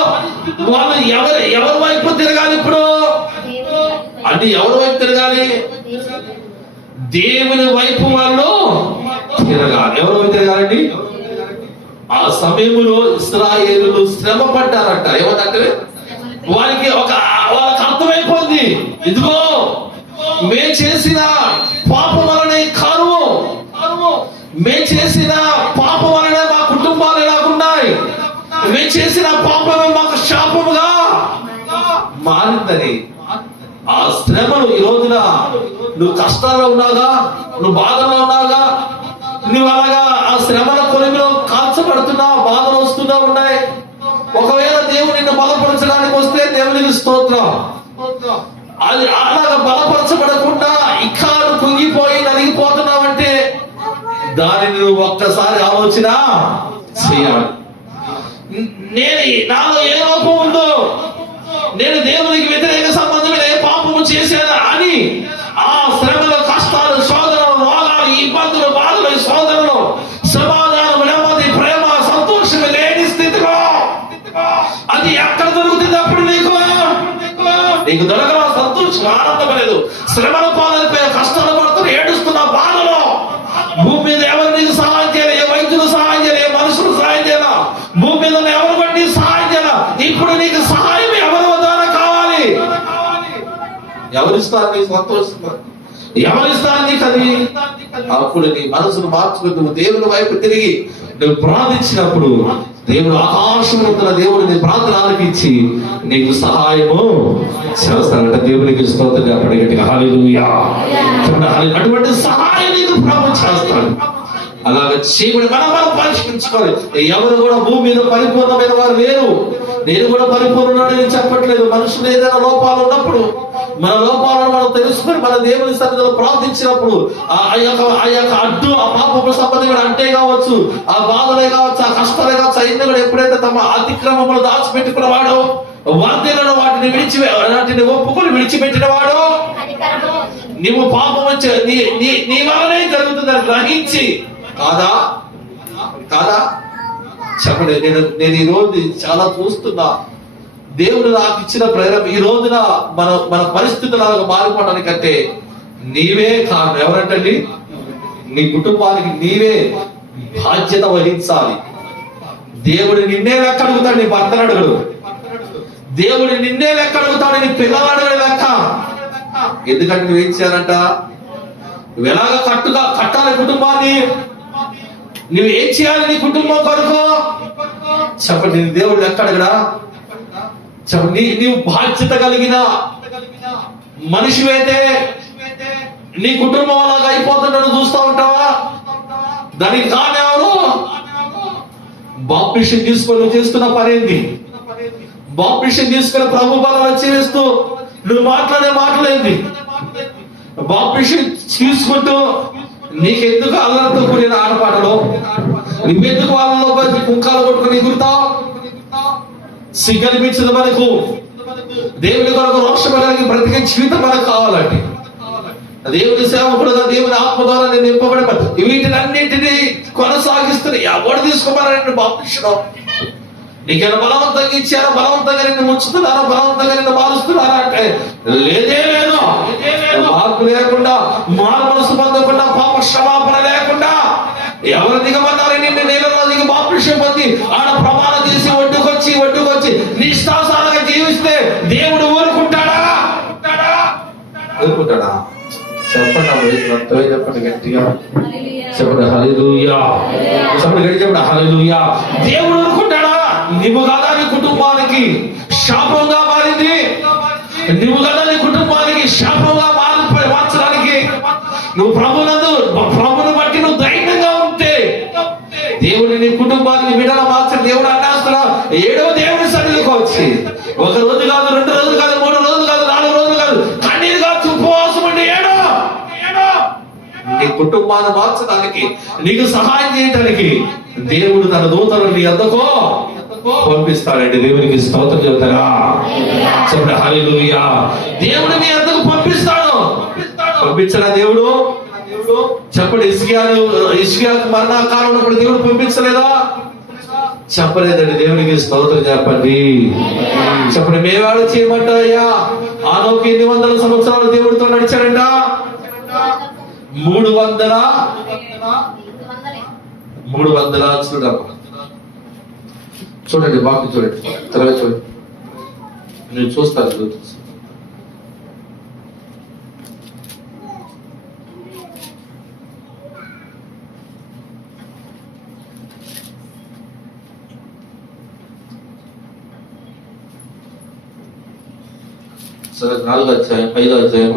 వాళ్ళు ఎవరి వైపు తిరగాలి? ఇప్పుడు అంటే ఎవరి వైపు తిరగాలి? దేవుని వైపు వాళ్ళు తిరగాలి. ఎవరి వైపు తిరగాలండి? ఆ సమయంలో ఇశ్రాయేలులు శ్రమ పడ్డారంట. ఏమంటే వాళ్ళకి అర్థమైపోయింది, ఇదిగో మేము చేసిన పాపం వలనే కరువు, మేము చేసిన పాపం వలనే మా కుటుంబాలు ఎలాగున్నాయి, మేము చేసిన పాపమే మాకు శాపముగా మారిందని ఆ శ్రమలు ఈ రోజున నువ్వు కష్టాల్లో ఉన్నాగా, నువ్వు బాధల్లో ఉన్నాగా, నువ్వు అలాగా ఆ శ్రమల కొలిమిలో కాల్చబడుతున్నా, బాధలు వస్తున్నా ఉన్నాయి. ఒకవేళ దేవుడు నిన్ను బలపరచడానికి వస్తే దేవునికి స్తోత్రం. అది అలాగా బలపరచబడకుండా ఇంకా కుంగిపోయి నలిగిపోతున్నావంటే దానిని నువ్వు ఒక్కసారి ఆలోచన చేయాలి. నాలో ఏ లోపం ఉందో, నేను దేవునికి వ్యతిరేక సంబంధమైన ఏ పాపము చేశానా అని ఆ శ్రమల, కష్టాలు, శోధనలు, రోగాలు, ఇబ్బందులు, బాధలు, శోధనలు, సమాధానం, నెమ్మది, ప్రేమ, సంతోషం లేని స్థితిలో అది ఎక్కడ దొరుకుతుంది? అప్పుడు నీకు దొరకరా సంతోషం, ఆనందం లేదు. శ్రమల పాలైపోయే, కష్టాలు పడుతున్న, ఏడుస్తున్న బాధలో భూమి మీద ఎవరు నీకు సహాయం చేయాలి? ఏ వైద్యులు సహాయం చేయాలి? ఏ మనుషులు సహాయం చేయాలా? భూమి మీద ఎవరు బట్టి సహాయం చేయాలా? ఇప్పుడు నీకు సహాయం ఎవరి ద్వారా కావాలి? ఎవరిస్తారు నీ సంతోషం? ఎవరిస్తారు నీకు అది? అప్పుడు నీ మనసును మార్చుకుని నువ్వు దేవుని వైపు తిరిగి నువ్వు ప్రార్థించినప్పుడు దేవుడు ఆకాశం ఉన్న దేవుడు నీ ప్రార్థన ఆలకించి నీకు సహాయము చేస్తానంట. దేవునికి స్తోత్రం చెప్పండి గట్టిగా హల్లెలూయా. అటువంటి సహాయం నీకు ప్రభు చేస్తాడు. అలాగే చీకుడు మనం పరిష్కరించుకోవాలి. ఎవరు కూడా భూమి మీద పరిపూర్ణమైన వారు లేరు. నేను కూడా పరిపూర్ణుడని చెప్పట్లేదు. మనుషులు ఏదైనా లోపాలు ఉన్నప్పుడు మన లోపాలను మనం తెలుసుకొని మన దేవుని సన్నిధిలో ప్రార్థించినప్పుడు ఆ యొక్క అడ్డు, ఆ పాపపు సంబంధమైన అంటే కావచ్చు, ఆ బాధలే కావచ్చు, ఆ కష్టాలే కావచ్చు, అయినా కూడా ఎప్పుడైతే తమ అతిక్రమములు దాచిపెట్టుకున్నవాడో, వార్తలను వాటిని ఒప్పుకొని విడిచిపెట్టిన వాడు, నువ్వు పాపం వచ్చే నీ వల్లనే జరుగుతుందని గ్రహించి కాదా చెప్పండి. నేను ఈ రోజు చాలా చూస్తున్నా, దేవుడు నాకు ఇచ్చిన ప్రేరణ. ఈ రోజున మన పరిస్థితులు అలాగ మారిపోవడానికంటే నీవే కారణం. ఎవరంటండి? నీ కుటుంబానికి నీవే బాధ్యత వహించాలి. దేవుడు నిన్నే లెక్క అడుగుతాడు, నీ భర్తను అడుగుడు. దేవుడు నిన్నే లెక్క అడుగుతాడు, నీ పిల్లవాడు లెక్క. ఎందుకంటే నువ్వేం చేయాలంట? నువ్వు ఎలాగ కట్టాలి కుటుంబాన్ని? నువ్వు ఏం చేయాలి నీ కుటుంబం కొరకు? చెప్పండి. దేవుడు లెక్క అడగడా? చెప్పండి. నీవు బాధ్యత కలిగిన మనిషివైతే నీ కుటుంబం అలాగా అయిపోతుండని చూస్తూ ఉంటావా? దానికి కానెవరు? బాప్టిషన్ తీసుకొని చేస్తున్న పనేంది? బాప్టిషన్ తీసుకుని ప్రభు బలం వచ్చేస్తూ నువ్వు మాట్లాడే మాటలేంది? బాప్టిషన్ తీసుకుంటూ నీకెందుకు అల్లరితో కూడిన ఆడపాటలు? నువ్వెందుకు వాళ్ళలో కుంకాలు కొట్టుకుని ఎగురుతావు? సిగ్గనిపించదు మనకు. దేవుని కొరకు రోషపడడానికి బ్రతికే జీవితం మనకు కావాలండి. దేవుని సేవకుడుగా దేవుని ఆత్మ ద్వారా నేను నింపబడి వీటినన్నింటినీ కొనసాగిస్తున్నా. ఎవరు తీసుకోమన్నారంటే బాప్టిషన్? నీకేమైనా బలవంతంగా ఇచ్చారా? బలవంతంగా నిన్ను ముంచుతున్నారా? బలవంతంగా నిన్ను మారుస్తున్నారా అంటే లేదే లేదు. మార్పు లేకుండా, మారు మనసు పొందకుండా, పాప క్షమాపణ లేకుండా ఎవరు దిగమన్నారు? నిన్ను నీళ్ళలో దిగి బాప్టిషన్ పొంది ఆడ ప్రమాణం చేసి ఒడ్డుకొచ్చి నిష్ఠాసారంగా జీవిస్తే దేవుడు ఊరుకుంటాడా? చెప్పండి. చెప్పండి గట్టిగా చెప్పండి. హల్లెలూయా. చెప్పండి గట్టిగా చెప్పండి. హల్లెలూయా. దేవుడు ఊరుకుంటాడా? నువ్వు కదా నీ కుటుంబానికి శాపంగా మారింది. నువ్వు కదా నీ కుటుంబానికి శాపంగా మార్చడానికి నువ్వు ప్రభుని బట్టి నువ్వు ధైర్యంగా ఉంటే దేవుడు నీ కుటుంబానికి విడల మార్చని దేవుడు అన్నాస్తున్నా. 7వ దేవుని సన్నిధికి వచ్చి 1 రోజు కాదు, 2 రోజులు కాదు, 3 రోజులు కాదు, 4 రోజులు కాదు, కన్నీరు కాదు, ఉపవాసం ఉండి ఏడో నీ కుటుంబాన్ని మార్చడానికి, నీకు సహాయం చేయడానికి దేవుడు తన దూతలను నీ వద్దకు పంపిస్తాడండి. దేవునికి స్తోత్రం చెప్తారా? చెప్పండి హల్లెలూయా. దేవుడు నీ వద్దకు పంపిస్తాడు. పంపించడా దేవుడు? చెప్పండి. ఇస్కియాకు మరణాకాలం ఉన్నప్పుడు దేవుడు పంపించలేదా? చెప్పలేదండి. దేవునికి స్తోత్రం చెప్పండి. చెప్పండి. మేవాడు చేయమంటాయా? ఆనోకి 800 సంవత్సరాలు దేవుడితో నడిచాడంట. 300 చూడండి. బాగా చూడండి. తర్వాత చూడండి. నేను చూస్తాను. సరే 4వ అధ్యాయం 5వ అధ్యాయం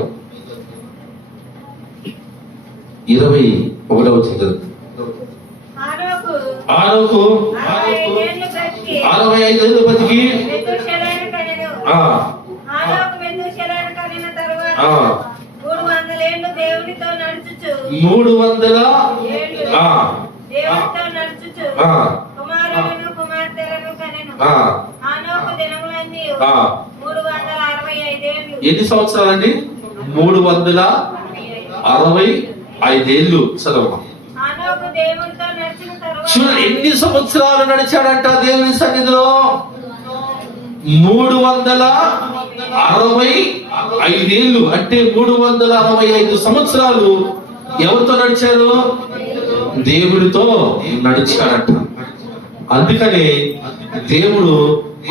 21వ వచనం. ఆనోకు 65 ఏళ్ళు బతికి 300 ఏళ్ళు దేవునితో నడుచుచు 300 కుమారులను కుమార్తెలను కనెను. హానోకు దినములన్నీ 365 ఏళ్ళు. ఎన్ని సంవత్సరాలండి? 365 ఏళ్ళు. చదవమ్మా. హానోకు దేవునితో నడిచిన తరువాత చూడండి ఎన్ని సంవత్సరాలు నడిచాడంట దేవుని సన్నిధిలో. 365 ఏళ్ళు అంటే 365 సంవత్సరాలు ఎవరితో నడిచారు? దేవుడితో నడిచాడట. అందుకని దేవుడు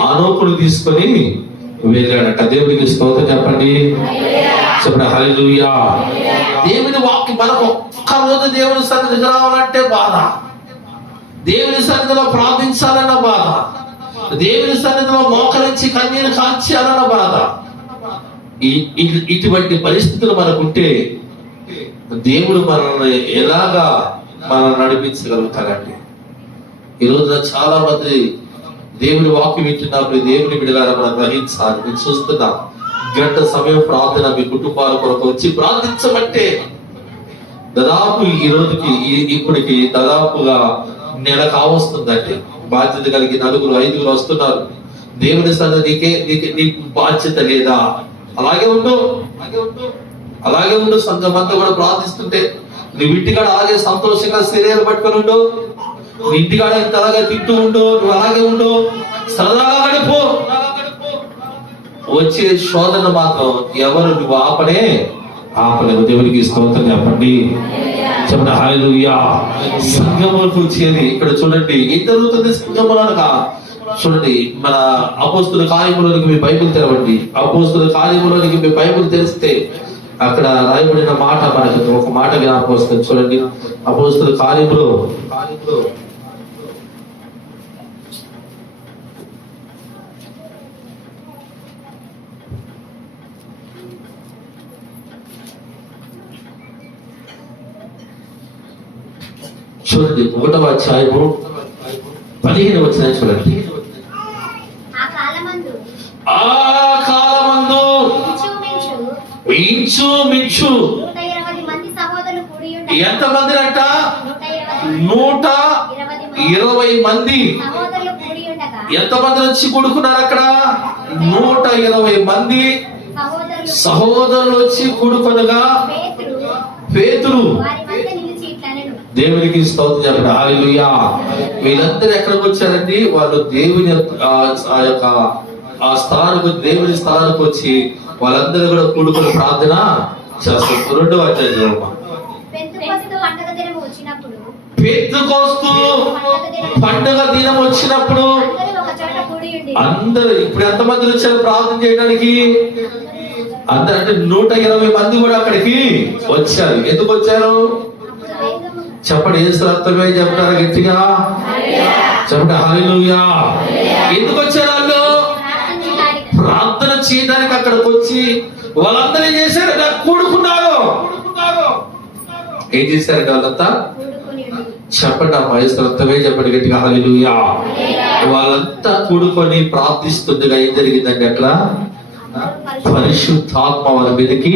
ఆనోకును తీసుకొని వెళ్ళాడట. దేవుడికి స్తోత్రం చెప్పండి. చెప్పండి హల్లెలూయా. దేవుని వాక్యం మనకు ఒక్క రోజు దేవుని సన్నిధికి రావాలంటే బాధ, దేవుని సన్నిధిలో ప్రార్థించాలన్న బాధ, దేవుని సన్నిధిలో మోకరించి కన్నీరు కాల్చాలన్న బాధ. ఇటువంటి పరిస్థితులు మనకుంటే దేవుడు మనల్ని ఎలాగా మనల్ని నడిపించగలుగుతాడండి. ఈ రోజున చాలా మంది దేవుని వాక్యం వింటున్నప్పుడు దేవుని బిడ్డలారా మనం గ్రహించాలి. నేను చూస్తున్నా గంట సమయం ప్రార్థన మీ కుటుంబాల కొరకు వచ్చి ప్రార్థించమంటే దాదాపు ఈ రోజుకి ఇప్పటికి దాదాపుగా నెల కావస్తుందండి. బాధ్యత కలిగి 4-5 వస్తున్నారు. దేవుని సన్నిధికే నీకు బాధ్యత లేదా? అలాగే ఉండు, అలాగే ఉండు. సంఘం అంతా కూడా ప్రార్థిస్తుంటే నువ్వు ఇంటికాడ అలాగే సంతోషంగా శరీరం పట్టుకొని ఉండు. నువ్వు ఇంటికాడ ఇంత అలాగే తింటూ ఉండు. నువ్వు అలాగే ఉండు, సరదాగా గడుపు. వచ్చే శోధన మాత్రం ఎవరు నువ్వు ఆపలేవు. దేవునికి స్తోత్రం చెప్పండి. చెప్పండి హల్లెలూయా. సంఘములకు వచ్చేది ఇక్కడ చూడండి ఏం జరుగుతుంది సంఘములనగా. చూడండి మన అపోస్తుల కార్యములోనికి మీ బైబిల్ తెరవండి. అపోస్తుల కార్యములోనికి మీ బైబిల్ తెరిస్తే అక్కడ రాయబడిన మాట మనకి ఒక మాట జ్ఞాపకం వస్తుంది. చూడండి అపోస్తుల కార్యములో చూడండి 1వ అధ్యాయము 15వ వచనం చూడండి. ఆ కాలమందు ఇంచుమించు ఎంతమంది అంట? 120 మంది. ఎంతమంది వచ్చి కూడుకున్నారు అక్కడ? 120 మంది సహోదరులు వచ్చి కూడుకొనగా పేతురు దేవునికి స్తోత్రం చెప్పండి హల్లెలూయా. వీళ్ళందరూ ఎక్కడికి వచ్చారండి? వాళ్ళు దేవుని ఆ స్థలానికి వచ్చి దేవుని స్థలానికి వచ్చి వాళ్ళందరూ కూడా కూడుకుని ప్రార్థన చేస్తారు. 2వ అధ్యాయం పెంతెకోస్తు పండుగ దినం వచ్చినప్పుడు అందరూ ఇప్పుడు ఎంతమంది వచ్చారు ప్రార్థన చేయడానికి? అందరూ అంటే 120 మంది కూడా అక్కడికి వచ్చారు. ఎందుకు వచ్చారు చెప్పండి. యేసు రక్తమే చెప్తారా గట్టిగా? చెప్పండి హల్లెలూయా. ఎందుకు వచ్చారు వాళ్ళు? ప్రార్థన చేయడానికి అక్కడికి వచ్చి వాళ్ళందరూ ఏం చేశారు? కూడుకున్నారు. ఏం చేశారు వాళ్ళంతా? చెప్పండి అమ్మా. యేసు రక్తమే చెప్పండి గట్టిగా హల్లెలూయా. వాళ్ళంతా కూడుకొని ప్రార్థిస్తుండగా ఏం జరిగిందండి అక్కడ? పరిశుద్ధాత్మ వాళ్ళ మీదకి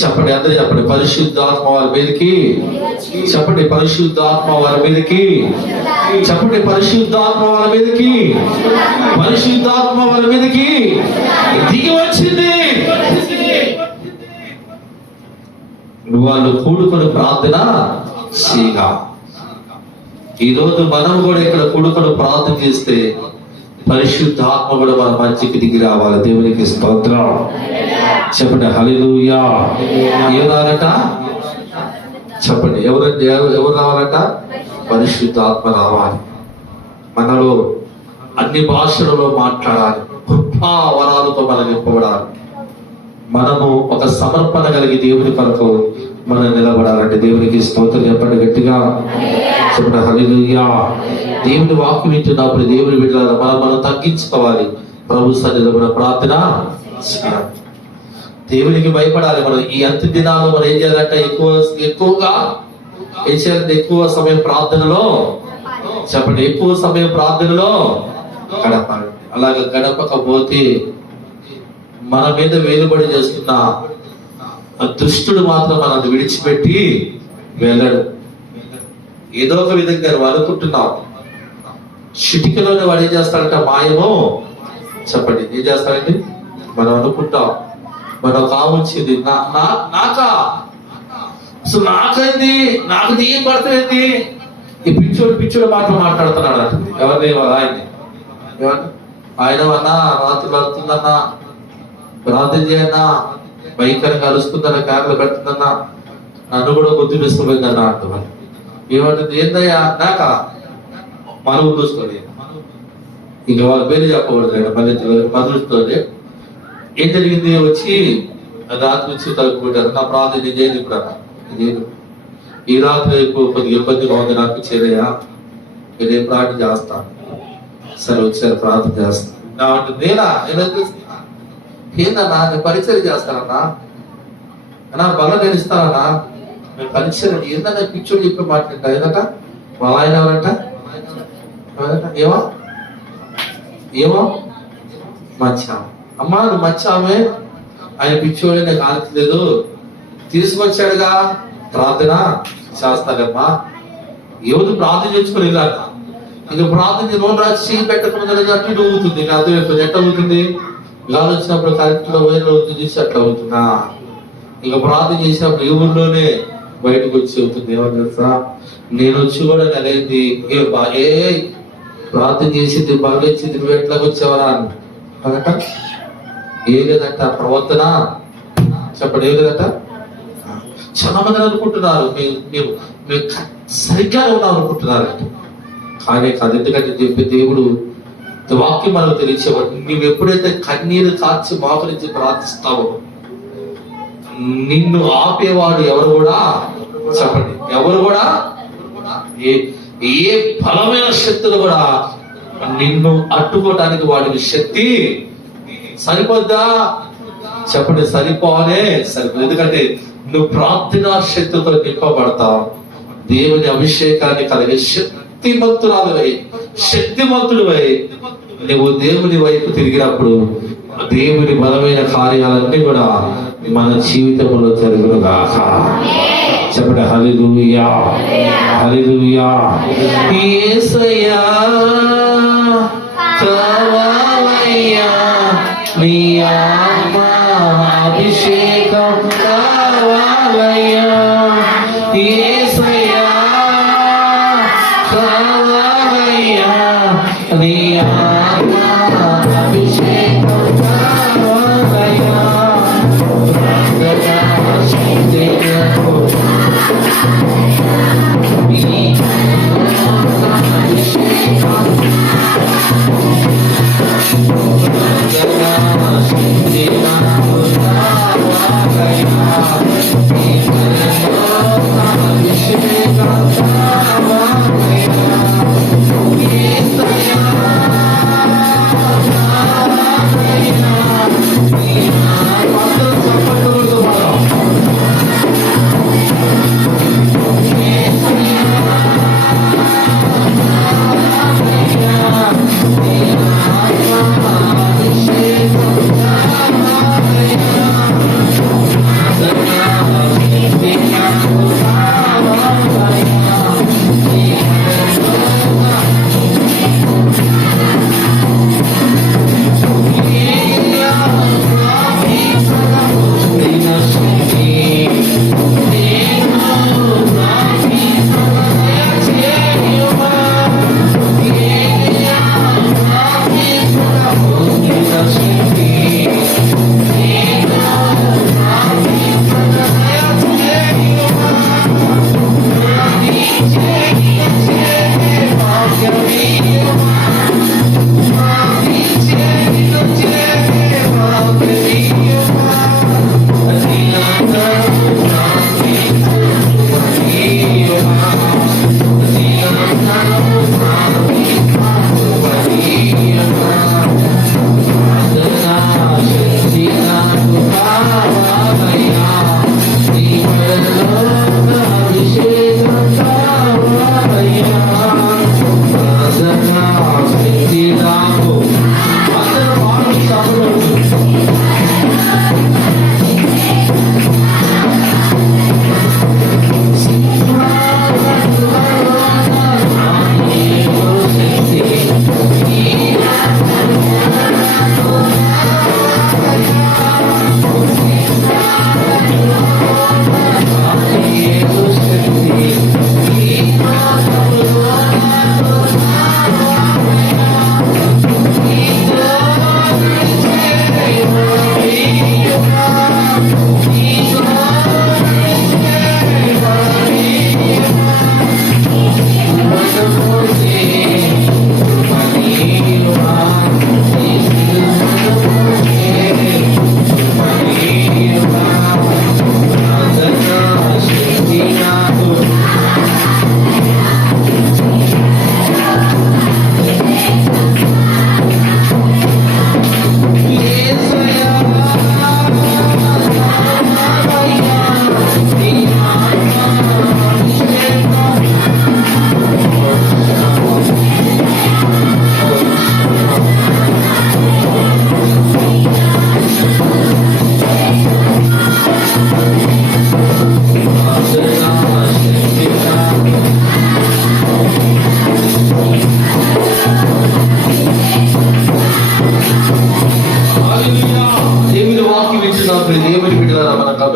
చెప్పండి. అందరూ చెప్పండి పరిశుద్ధాత్మ వాళ్ళ మీదకి చెప్పండి. పరిశుద్ధాత్మ వాళ్ళ మీదకి చెప్పండి. పరిశుద్ధాత్మ వాళ్ళ మీదకి పరిశుద్ధాత్మ వాళ్ళ మీదకి దిగి వచ్చింది. వాళ్ళు కూడుకొని ప్రార్థన చేయగా ఈరోజు మనం కూడా ఇక్కడ కూడుకొని ప్రార్థన చేస్తే పరిశుద్ధాత్మ కూడా మన మధ్యకి దిగి రావాలి. దేవునికి స్తోత్రం చెప్పండి హల్లెలూయా. ఎవరాలట చెప్పండి? ఎవరు రావాలట? పరిశుద్ధాత్మ రావాలి. మనలో అన్ని భాషలలో మాట్లాడాలి. గొప్ప వరాలతో మనం నింపబడాలి. మనము ఒక సమర్పణ కలిగి దేవుని కొరకు మనం నిలబడాలంటే దేవునికి స్తోత్రం చెప్పండి గట్టిగా చెప్పండి హల్లెలూయా. దేవుని వాక్యం వింటున్నప్పుడు దేవుని బిడ్డలారా మనం తగ్గించుకోవాలి. ప్రభు సన్నిధిలో మన ప్రార్థన దేవునికి భయపడాలి. మనం ఈ అంత్య దినాల్లో మనం ఏం చేయాలంటే ఎక్కువగా ఏం చేయాలంటే ఎక్కువ సమయం ప్రార్థనలో చెప్పండి, ఎక్కువ సమయం ప్రార్థనలో గడపాలి. అలాగే గడపకపోతే మన మీద వేలుబడి చేస్తున్న దుష్టుడు మాత్రం మనల్ని విడిచిపెట్టి వెళ్ళడు. ఏదో ఒక విధంగా నువ్వు అనుకుంటున్నావు, చిటికలోనే వాడు ఏం చేస్తాడంటే మాయము చెప్పండి ఏం చేస్తాడండి. మనం అనుకుంటాం మనం కావచ్చింది నాకా అసలు నాకైంది, నాకు ఏం పడుతుంది, ఈ పిచ్చోడు మాత్రం మాట్లాడుతున్నాడు అంటుంది. ఎవరిని ఆయన్ని ఆయన అన్నా రాత్రి పడుతుందన్నా, ప్రార్థన చేయన్నా, భయంకరంగా అరుస్తుందన్నా, కేకలు పెడుతుందన్నా, నన్ను కూడా బుద్ధి వేసుకోపోయిందన్నా అంటున్నాను. ఏమంటుంది, ఏందయ్యా నాకా మనం చూసుకోండి. ఇంకా వాళ్ళ పేరు చెప్పకూడదు. మధురితోనే ఏం జరిగింది, వచ్చి రాత్రి వచ్చి తలుపుకుంటారు. నా ప్రార్థన నేను చేయదు ఇప్పుడు అన్నా, ఈ రాత్రి కొద్దిగా ఇబ్బందిగా ఉంది నాకు, చేరయ్యా నేను ప్రార్థన చేస్తాను. సరే వచ్చారు ప్రార్థన చేస్తాను. నేనా ఏందన్నా నేను పరిచయం చేస్తానన్నా, అన్నా బలం నేను ఇస్తానన్నా, నేను పరిచయం ఏందన్నా పిచ్చోడు చెప్పి మాట్లాడతా. ఏందట మా ఆయన ఎవరంట, ఏమో మచ్చాము. అమ్మా నువ్వు మచ్చామే, ఆయన పిచ్చోడే నాకు ఆలట్లేదు, తీసుకొచ్చాడుగా ప్రార్థన చేస్తానమ్మా. ఎవరు ప్రార్థన చేసుకుని వెళ్ళాక ఇంకా ప్రార్థన నోరు రాసి పెట్టకుండా అటు ఊగుతుంది. ఇంకా అర్థమైపోతుంది ఎట్లా అవుతుంది, గాలి వచ్చినప్పుడు కరెక్ట్ గా వైర్ అవుతుంది చూసి అట్లా అవుతున్నా. ఇంకా ప్రార్థన చేసినప్పుడు ఎవరిలోనే బయటకు వచ్చి అవుతుంది. ఏమని తెలుసా, నేను వచ్చి కూడా నెలైంది, ఏ ప్రార్థన చేసింది బాగా ఇచ్చింది, నువ్వు ఎట్లా వచ్చావరా అన్నట. ఏ లేదంట ప్రవర్తన చెప్పండి, ఏ లేదంట. చాలా మంది అనుకుంటున్నారు మేము సరిగ్గా ఉన్నాం అనుకుంటున్నారు, కానీ కాదు. ఎందుకంటే చెప్పే దేవుడు వాక్యం మనకు తెలియచేవాడు, నువ్వు ఎప్పుడైతే కన్నీరు కాచి మోకరించి ప్రార్థిస్తావో నిన్ను ఆపేవాడు ఎవరు కూడా చెప్పండి, ఎవరు కూడా ఏ బలమైన శక్తులు కూడా నిన్ను అడ్డుకోవడానికి వాడికి శక్తి సరిపోద్దా చెప్పండి, సరిపోనే సరిపోదు. ఎందుకంటే నువ్వు ప్రార్థనా శక్తితో నింపబడతావు, దేవుని అభిషేకాన్ని కలిగే శక్తిమంతుడివై నువ్వు దేవుని వైపు తిరిగినప్పుడు దేవుని బలమైన కార్యాలన్నీ కూడా మన జీవితంలో జరుగునుగాక. చెప్పండి హల్లెలూయా, హల్లెలూయా. యేసయ్యా కావాలయ్యా నీ ఆత్మ అభిషేకం కావాలయ్యా, యేసయ్యా కావాలయ్యా నీ ఆత్మ అభిషేకం కావాలయ్యా.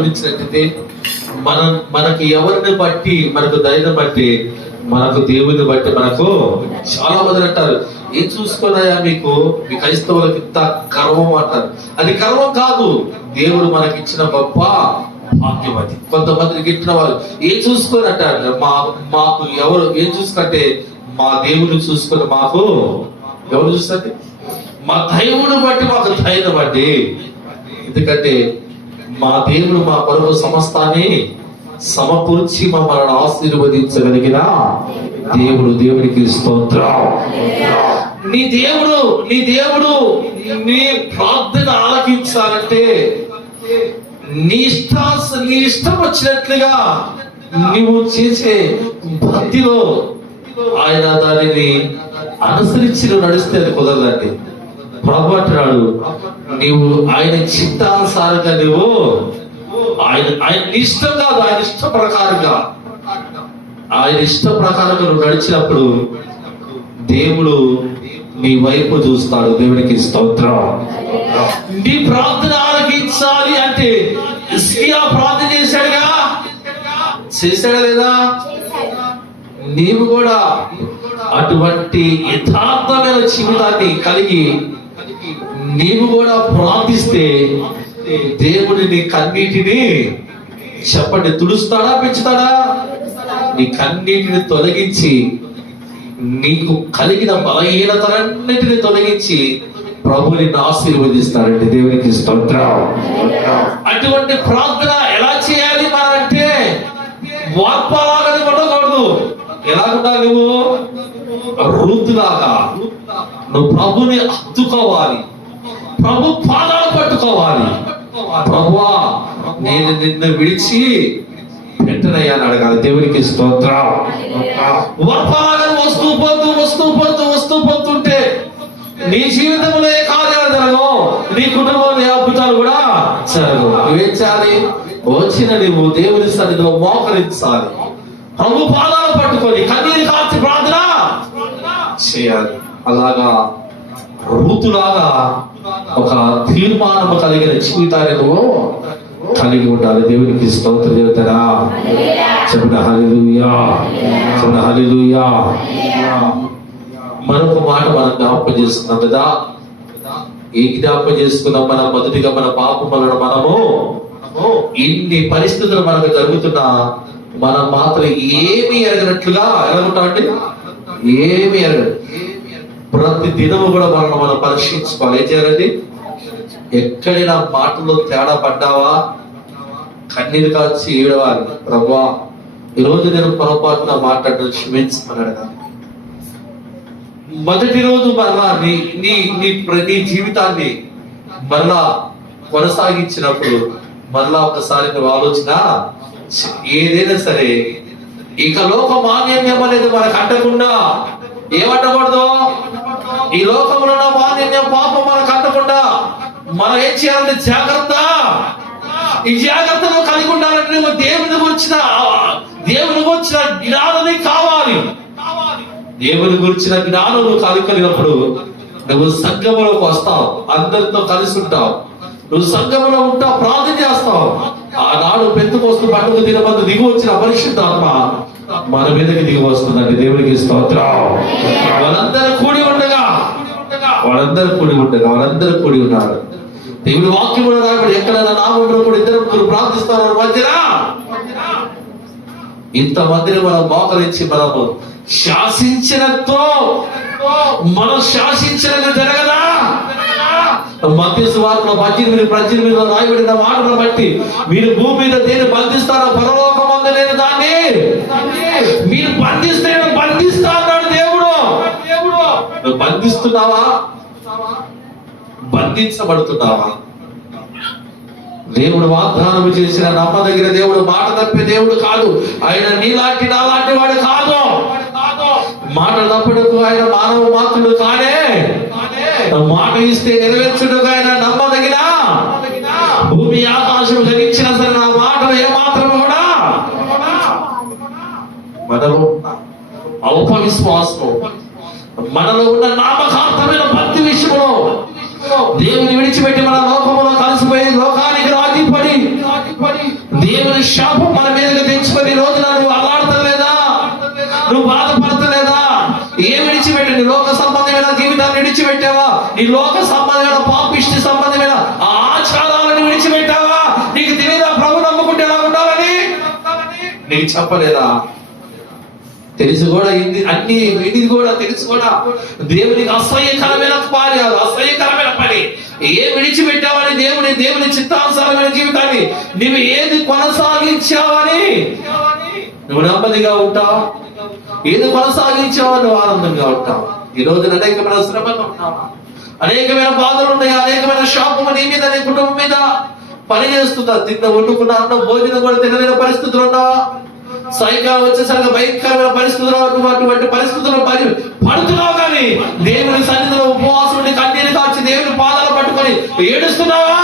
గమనించినట్లయితే మనకి ఎవరిని బట్టి, మనకు దయని బట్టి, మనకు దేవుని బట్టి మనకు చాలా మంది అంటారు, ఏం చూసుకున్నాయా మీకు, మీ క్రైస్తవులకు ఇంత గర్వం అంటారు. అది గర్వం కాదు, దేవుడు మనకి ఇచ్చిన గొప్ప భాగ్యం అది. కొంతమందికి ఇచ్చిన వాళ్ళు ఏం చూసుకొని అంటారు, మాకు ఎవరు ఏం చూసుకుంటే మా దేవుడు చూసుకొని మాకు ఎవరు చూస్తారు, మా దైవుని బట్టి, మాకు దయను బట్టి. ఎందుకంటే మా దేవుడు మా కొరకు సమస్తాన్ని సమకూర్చి మమ్మల్ని ఆశీర్వదించగలిగిన దేవుడు. దేవుడికి స్తోత్రం. నీ దేవుడు నీ ప్రార్థన ఆలకించాలంటే నీ ఇష్టం వచ్చినట్లుగా నీవు చేసే భక్తిలో ఆయన దానిని అనుసరించి నడిస్తే అది కుదరదండి. ప్రభు అంటున్నాడు, నీవు ఆయన చిత్తానుసారంగా నువ్వు ఆయన ఇష్టం కాదు, ఆయన ఇష్ట ప్రకారంగా నువ్వు నడిచినప్పుడు దేవుడు నీ వైపు చూస్తాడు. దేవునికి స్తోత్రం. నీ ప్రార్థన ఆలకించాలి అంటే హిజ్కియా ప్రార్థన చేశాడా లేదా? నీవు కూడా అటువంటి యథార్థమైన జీవితాన్ని కలిగి నీవు కూడా ప్రార్థిస్తే దేవుడు నీ కన్నీటిని చెప్పండి తుడుస్తాడా, పెంచుతాడా? నీ కన్నీటిని తొలగించి నీకు కలిగిన బలహీనతలన్నిటిని తొలగించి ప్రభు నిన్ను ఆశీర్వదిస్తాడండి. దేవునికి స్తోత్రం. అటువంటి ప్రార్థన ఎలా చేయాలి మనం అంటే వార్పలాగా ఉండకూడదు. ఎలా ఉండాలి? నువ్వు రూతులాగా నువ్వు ప్రభుని హత్తుకోవాలి, ప్రభు పాదాలు పట్టుకోవాలి. ప్రభువా నేను నిన్ను విడిచి పెట్టనయ్యాని అడగాలి. దేవునికి స్తోత్రం. వర్పలాగా వస్తూ పోతుంటే నీ జీవితంలో ఏ కార్యాలు జరగవు, నీ కుటుంబంలో ఏ అద్భుతాలు కూడా జరగవు. నువ్వేం చేయాలి? వచ్చిన నువ్వు దేవుని సన్నిధిలో మోకరించాలి, ప్రభు పాదాలు పట్టుకొని కన్నీరు కార్చి ప్రార్థన చేయాలి. అలాగా రూతులాగా ఒక తీర్మానం కలిగిన జీవితాన్ని నువ్వు కలిగి ఉండాలి. దేవునికి స్తోత్రం. చెబుతారా? చెప్పండి హల్లెలూయా, చెప్పండి హల్లెలూయా. మరొక మాట మనం జ్ఞాపకం చేసుకున్నాం కదా. ఏ జ్ఞాపకం చేసుకున్నాం? మనం మొదటిగా మన పాపములను మనము ఇన్ని పరిస్థితులు మనకు జరుగుతున్నా మనం మాత్రం ఏమి ఎరగనట్లుగా ఎలా ఉంటామండి? ఏమి ఎరగదు. ప్రతి దినము కూడా మనం పరీక్షించుకోవాలి. ఏం చేయాలండి? ఎక్కడైనా మాటల్లో తేడా పడ్డావా కన్నీరు కాచి ఏడవాలి. ప్రభువా ఈరోజు నేను పొరపాటున మాట్లాడడం క్షమించమన్నాడు కదా. మొదటి రోజు మరలా నీ జీవితాన్ని మరలా కొనసాగించినప్పుడు మరలా ఒకసారి నువ్వు ఆలోచన ఏదైనా సరే ఇక లోక మాన్యం అనేది మనకు అంటకుండా ఏమంటకూడదు. ఈ లోకంలో మాన్యం పాపం మనకు అంటకుండా మనం ఏం చేయాలంటే జాగ్రత్త. ఈ జాగ్రత్తలో కలిగి ఉండాలంటే నువ్వు దేవుని గురించిన జ్ఞానం కావాలి. దేవుని గురించిన జ్ఞానం నువ్వు కలిగినప్పుడు నువ్వు సంఘములోకి వస్తావు, అందరితో కలిసి ఉంటావు, నువ్వు సంఘములో ఉంటావు, ప్రార్థన చేస్తావు. ఆనాడు పెంతెకోస్తు పండుగ దినమందు దిగి వచ్చిన పరిశుద్ధాత్మ మన మీదకి దిగి వస్తుందండి. దేవునికి స్తోత్రం. వాళ్ళందరూ కూడి ఉన్నారు. దేవుడి వాక్యములో రాబడి ఎక్కడైనా నామంలో కూడా ఇద్దరు ముగ్గురు ప్రార్థిస్తారు మధ్యన ఇంతమందిని మనం మోకరించి మనము శాసించినతో మనం శాసించినది జరగదా? మత్తయి సువార్తలో 18 రాయబడిన మాటను బట్టి మీరు భూమి మీద దేని బంధిస్తారో పరలోకమందు నేను దాన్ని మీరు బంధిస్తే బంధిస్తా అన్నాడు దేవుడు. నువ్వు బంధిస్తున్నావా? బంధించబడుతున్నావా? దేవుడు వాగ్దానం చేసిన నమ్మదగిన దేవుడు, మాట తప్పే దేవుడు కాదు. ఆయన నీలాంటి నాలాంటి వాడు కాదు. మాట తప్పుడుకు ఆయన మానవ మాత్రుడు కానే. మాట ఇస్తే నెరవేర్చుడుకు ఆయన నమ్మదగిన భూమి ఆకాశం గణించిన సరే నా మాటలు ఏమాత్రం కూడా మనలో అల్ప విశ్వాసం, మనలో ఉన్న నామకార్థమైన భక్తి విషయంలో దేవుని విడిచిపెట్టి మన లోకములో కలిసిపోయి లోకానికి రాజీపడి దేవుని శాపం మన మీదకి తెచ్చుకొని ఈ రోజున నువ్వు అలాడతలేదా? నువ్వు బాధపడతలేదా? ఏం విడిచిపెట్టి నీ లోక సంబంధమైన జీవితాన్ని విడిచిపెట్టావా? నీ లోక సంబంధమైన పాపిష్టి సంబంధమైన ఆచారాలను విడిచిపెట్టావా? నీకు తెలియదా ప్రభు నమ్ముకుంటే ఎలా ఉండాలని? నీకు చెప్పలేదా? తెలిసి కూడా ఇది కూడా తెలిసి కూడా దేవునికి అసహ్యకరమైన పని ఏ విడిచిపెట్టావని దేవుని చిత్తానుసారమైన జీవితాన్ని నువ్వు ఏది కొనసాగించావని నువ్వు నెమ్మదిగా ఉంటావు, ఏది కొనసాగించావా నువ్వు ఆనందంగా ఉంటావు. ఈ రోజు అనేకమైన శ్రమలు ఉన్నావా, అనేకమైన బాధలు ఉన్నాయి, అనేకమైన శాపము నీ మీద నీ కుటుంబం మీద పనిచేస్తుందా? వండుకున్న అన్నం భోజనం కూడా తినలేని పరిస్థితులు ఉన్నావా? సాయంకాలం వచ్చేసరికి భయంకరమైన పరిస్థితులు, అటువంటి పరిస్థితుల్లో పడుతున్నావు, కానీ దేవుని సన్నిధిలో ఉపవాసం ఉండి కన్నీరు కాచి దేవుని పాదాలు పట్టుకొని ఏడుస్తున్నావా?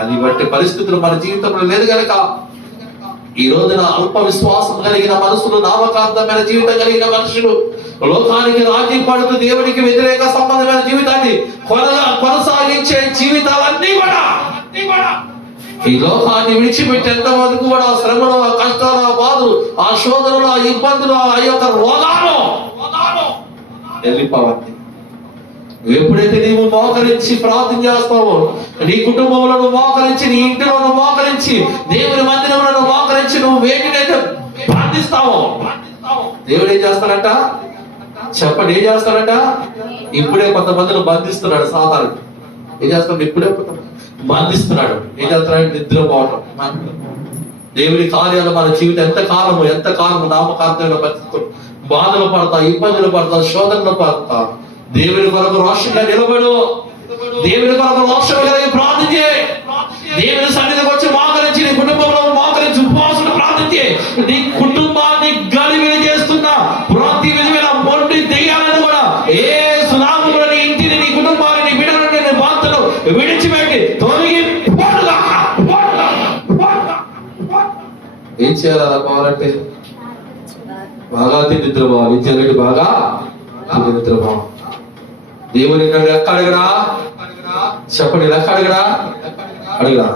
అది బట్టి పరిస్థితులు మన జీవితంలో లేదు కనుక ఈ రోజున అల్ప విశ్వాసం కలిగిన మనసులు, నామకార్థమైన జీవితం కలిగిన మనుషులు లోకానికి రాజీ పడుతూ దేవునికి వ్యతిరేక సంబంధమైన జీవితాన్ని కొనసాగించే జీవితాలన్నీ కూడా ఈ లోకాన్ని విడిచిపెట్టేంత వరకు కూడా శ్రమలు, ఆ కష్టాలు, ఆ బాధలు, ఆ శోధనలు, ఆ ఇబ్బందులు, ఆ యొక్క రోగాలు వెళ్ళిపోవాలి. ఎప్పుడైతే నీవు మోకరించి ప్రార్థన చేస్తావో, నీ కుటుంబంలో నువ్వు మోకరించి, నీ ఇంటిలో నువ్వు మోకరించి, దేవుని మందిరంలో నువ్వు మోకరించి నువ్వు వేటినైతే ప్రార్థిస్తావో దేవుడు ఏం చేస్తాడంట? చెప్పండి, ఏం చేస్తాడంట? ఇప్పుడే కొంతమందిని బంధిస్తున్నాడు సాతాను. ఏం చేస్తాడు? ఇప్పుడే బంధిస్తున్నాడు. ఏం చేస్తున్నాడు? నిద్రపోవటం. దేవుని కార్యాలు మన జీవితం ఎంత కాలము నామకార్థమైన పరిస్థితులు, బాధలు పడతా, ఇబ్బందులు పడతా, శోధనలు పడతా, దేవుని కొరకు రోషంగా నిలబడు, దేవుని కొరకు రోషం కలిగి ప్రార్థించే, దేవుని సన్నిధికి వచ్చి మోకరించి, నీ కుటుంబంలో మోకరించి ఉపవాసం ప్రార్థించే, నీ కుటుంబాన్ని గలిబిలి చేస్తున్న ప్రతి విధమైన మొండి దెయ్యాలను కూడా యేసు నామములో నీ ఇంటిని, నీ కుటుంబాన్ని, నీ బిడ్డలను, నీ భర్తను విడిచిపెట్టి తొలగి పోడుగా. ఏం చేయాలి అలా కావాలంటే? బాగా నిద్రపోవాలి. చెల్లెడు బాగా నిద్రపోవాలి. దేవుని లెక్క అడగరా? చెప్పండి, లెక్క అడగరా? అడగరా?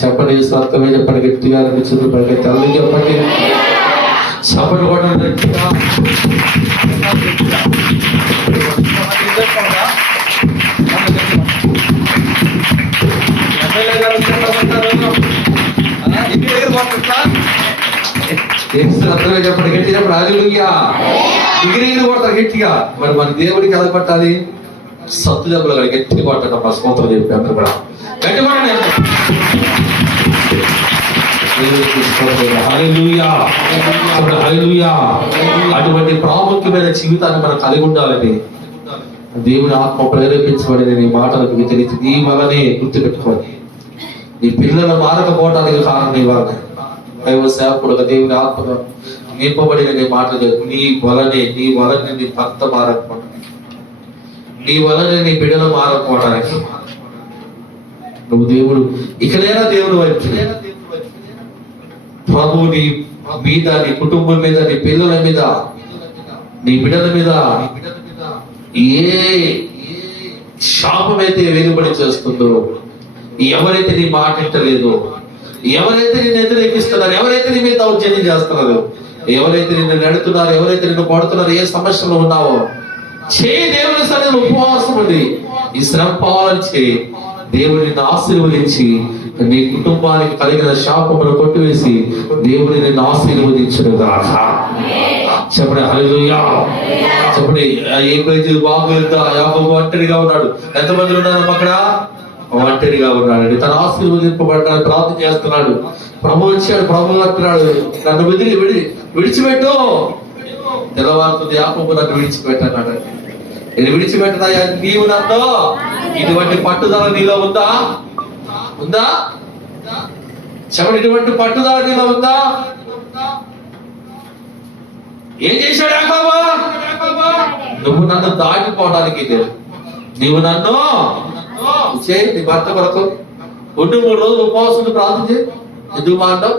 చెప్పండి, సత్యమే చెప్పండి, గట్టిగా అనిపించింది పైకి తల్లి చెప్పండి, చెప్పండి కూడా గట్టిగా. అర్థమే చెప్పండి, గట్టి చెప్పండి. హల్లెలూయా. ఎగిరి కొడతారు గట్టిగా. మరి మన దేవుడికి ఎలా కొట్టాలి? సత్తు దెబ్బలు కానీ గట్టి కొట్టడం మా స్తోత్రం చెప్పి అందరూ కూడా గట్టి కొట్టండి. హల్లెలూయా, హల్లెలూయా. అటువంటి ప్రాముఖ్యమైన జీవితాన్ని మనం కలిగి ఉండాలని దేవుని ఆత్మ ప్రేరేపించబడిన నీ మాటలకు వ్యతిరేకి నీ వల్లనే గుర్తుపెట్టుకోవాలి. నీ పిల్లలు మారకపోవడానికి కారణం నీ వల్లనే. దైవ సేవకుడుగా దేవుని ఆత్మగా నింపబడిన నీ మాటలు, నీ వలనే నీ భర్త మారకపోవడానికి, నీ వలనే నీ బిడ్డలు మారకపోవడానికి నువ్వు దేవుడు ఇకనైనా దేవుడు వైపు ప్రభు నీ మీద, నీ కుటుంబం మీద, నీ పిల్లల మీద, నీ బిడ్డల మీద ఏ శాపమైతే వెలుబడి చేస్తుందో, ఎవరైతే నీ మాట వింటలేదో, ఎవరైతే నిన్ను వ్యతిరేకిస్తున్నారు, ఎవరైతే నీ మీద దౌర్జన్యం చేస్తున్నారు, ఎవరైతే నిన్ను నడుతున్నారు, ఎవరైతే నిన్ను పడుతున్నారు, ఏ సమస్యలో ఉన్నావో చేయి. దేవుని సన్నిధిలో ఉపవాసం ఉంది, ఈ శ్రమ పాలని చేయి. దేవుని ఆశీర్వదించి నీ కుటుంబానికి కలిగిన శాపమును కొట్టివేసి దేవుని నిన్ను ఆశీర్వదించునుగాక. చెప్పండి, హల్లెలూయా. చెప్పండి. ఏ పేజీ బాగుందా? యాకోబు ఒంటరిగా ఉన్నాడు. ఎంతమంది ఉన్నారు అక్కడ? ఒంటరిగా ఉన్నాడు. తన ఆశీర్వదింపబడ్డాడు, ప్రార్థన చేస్తున్నాడు. ప్రభు వచ్చాడు, ప్రభు అంటున్నాడు, నన్ను విడిచిపెట్టు. తెల్లవారుతుంది, యాకోబు నన్ను విడిచిపెట్టన్నాడు. నేను విడిచిపెట్టదా? నీవు నన్ను ఇటువంటి పట్టుదల నీలో ఉందా? చెప్పండి, ఇటువంటి పట్టుదల నీలో ఉందా? ఏం చేశాడు యాకోబు? నువ్వు నన్ను దాటిపోవడానికి లేదు. నీవు నన్ను చేయి, నీ భర్త కొరకు 2-3 రోజులు ఉపవాసం ప్రార్థన చేయి. ఎందుకు మాట్లాడు?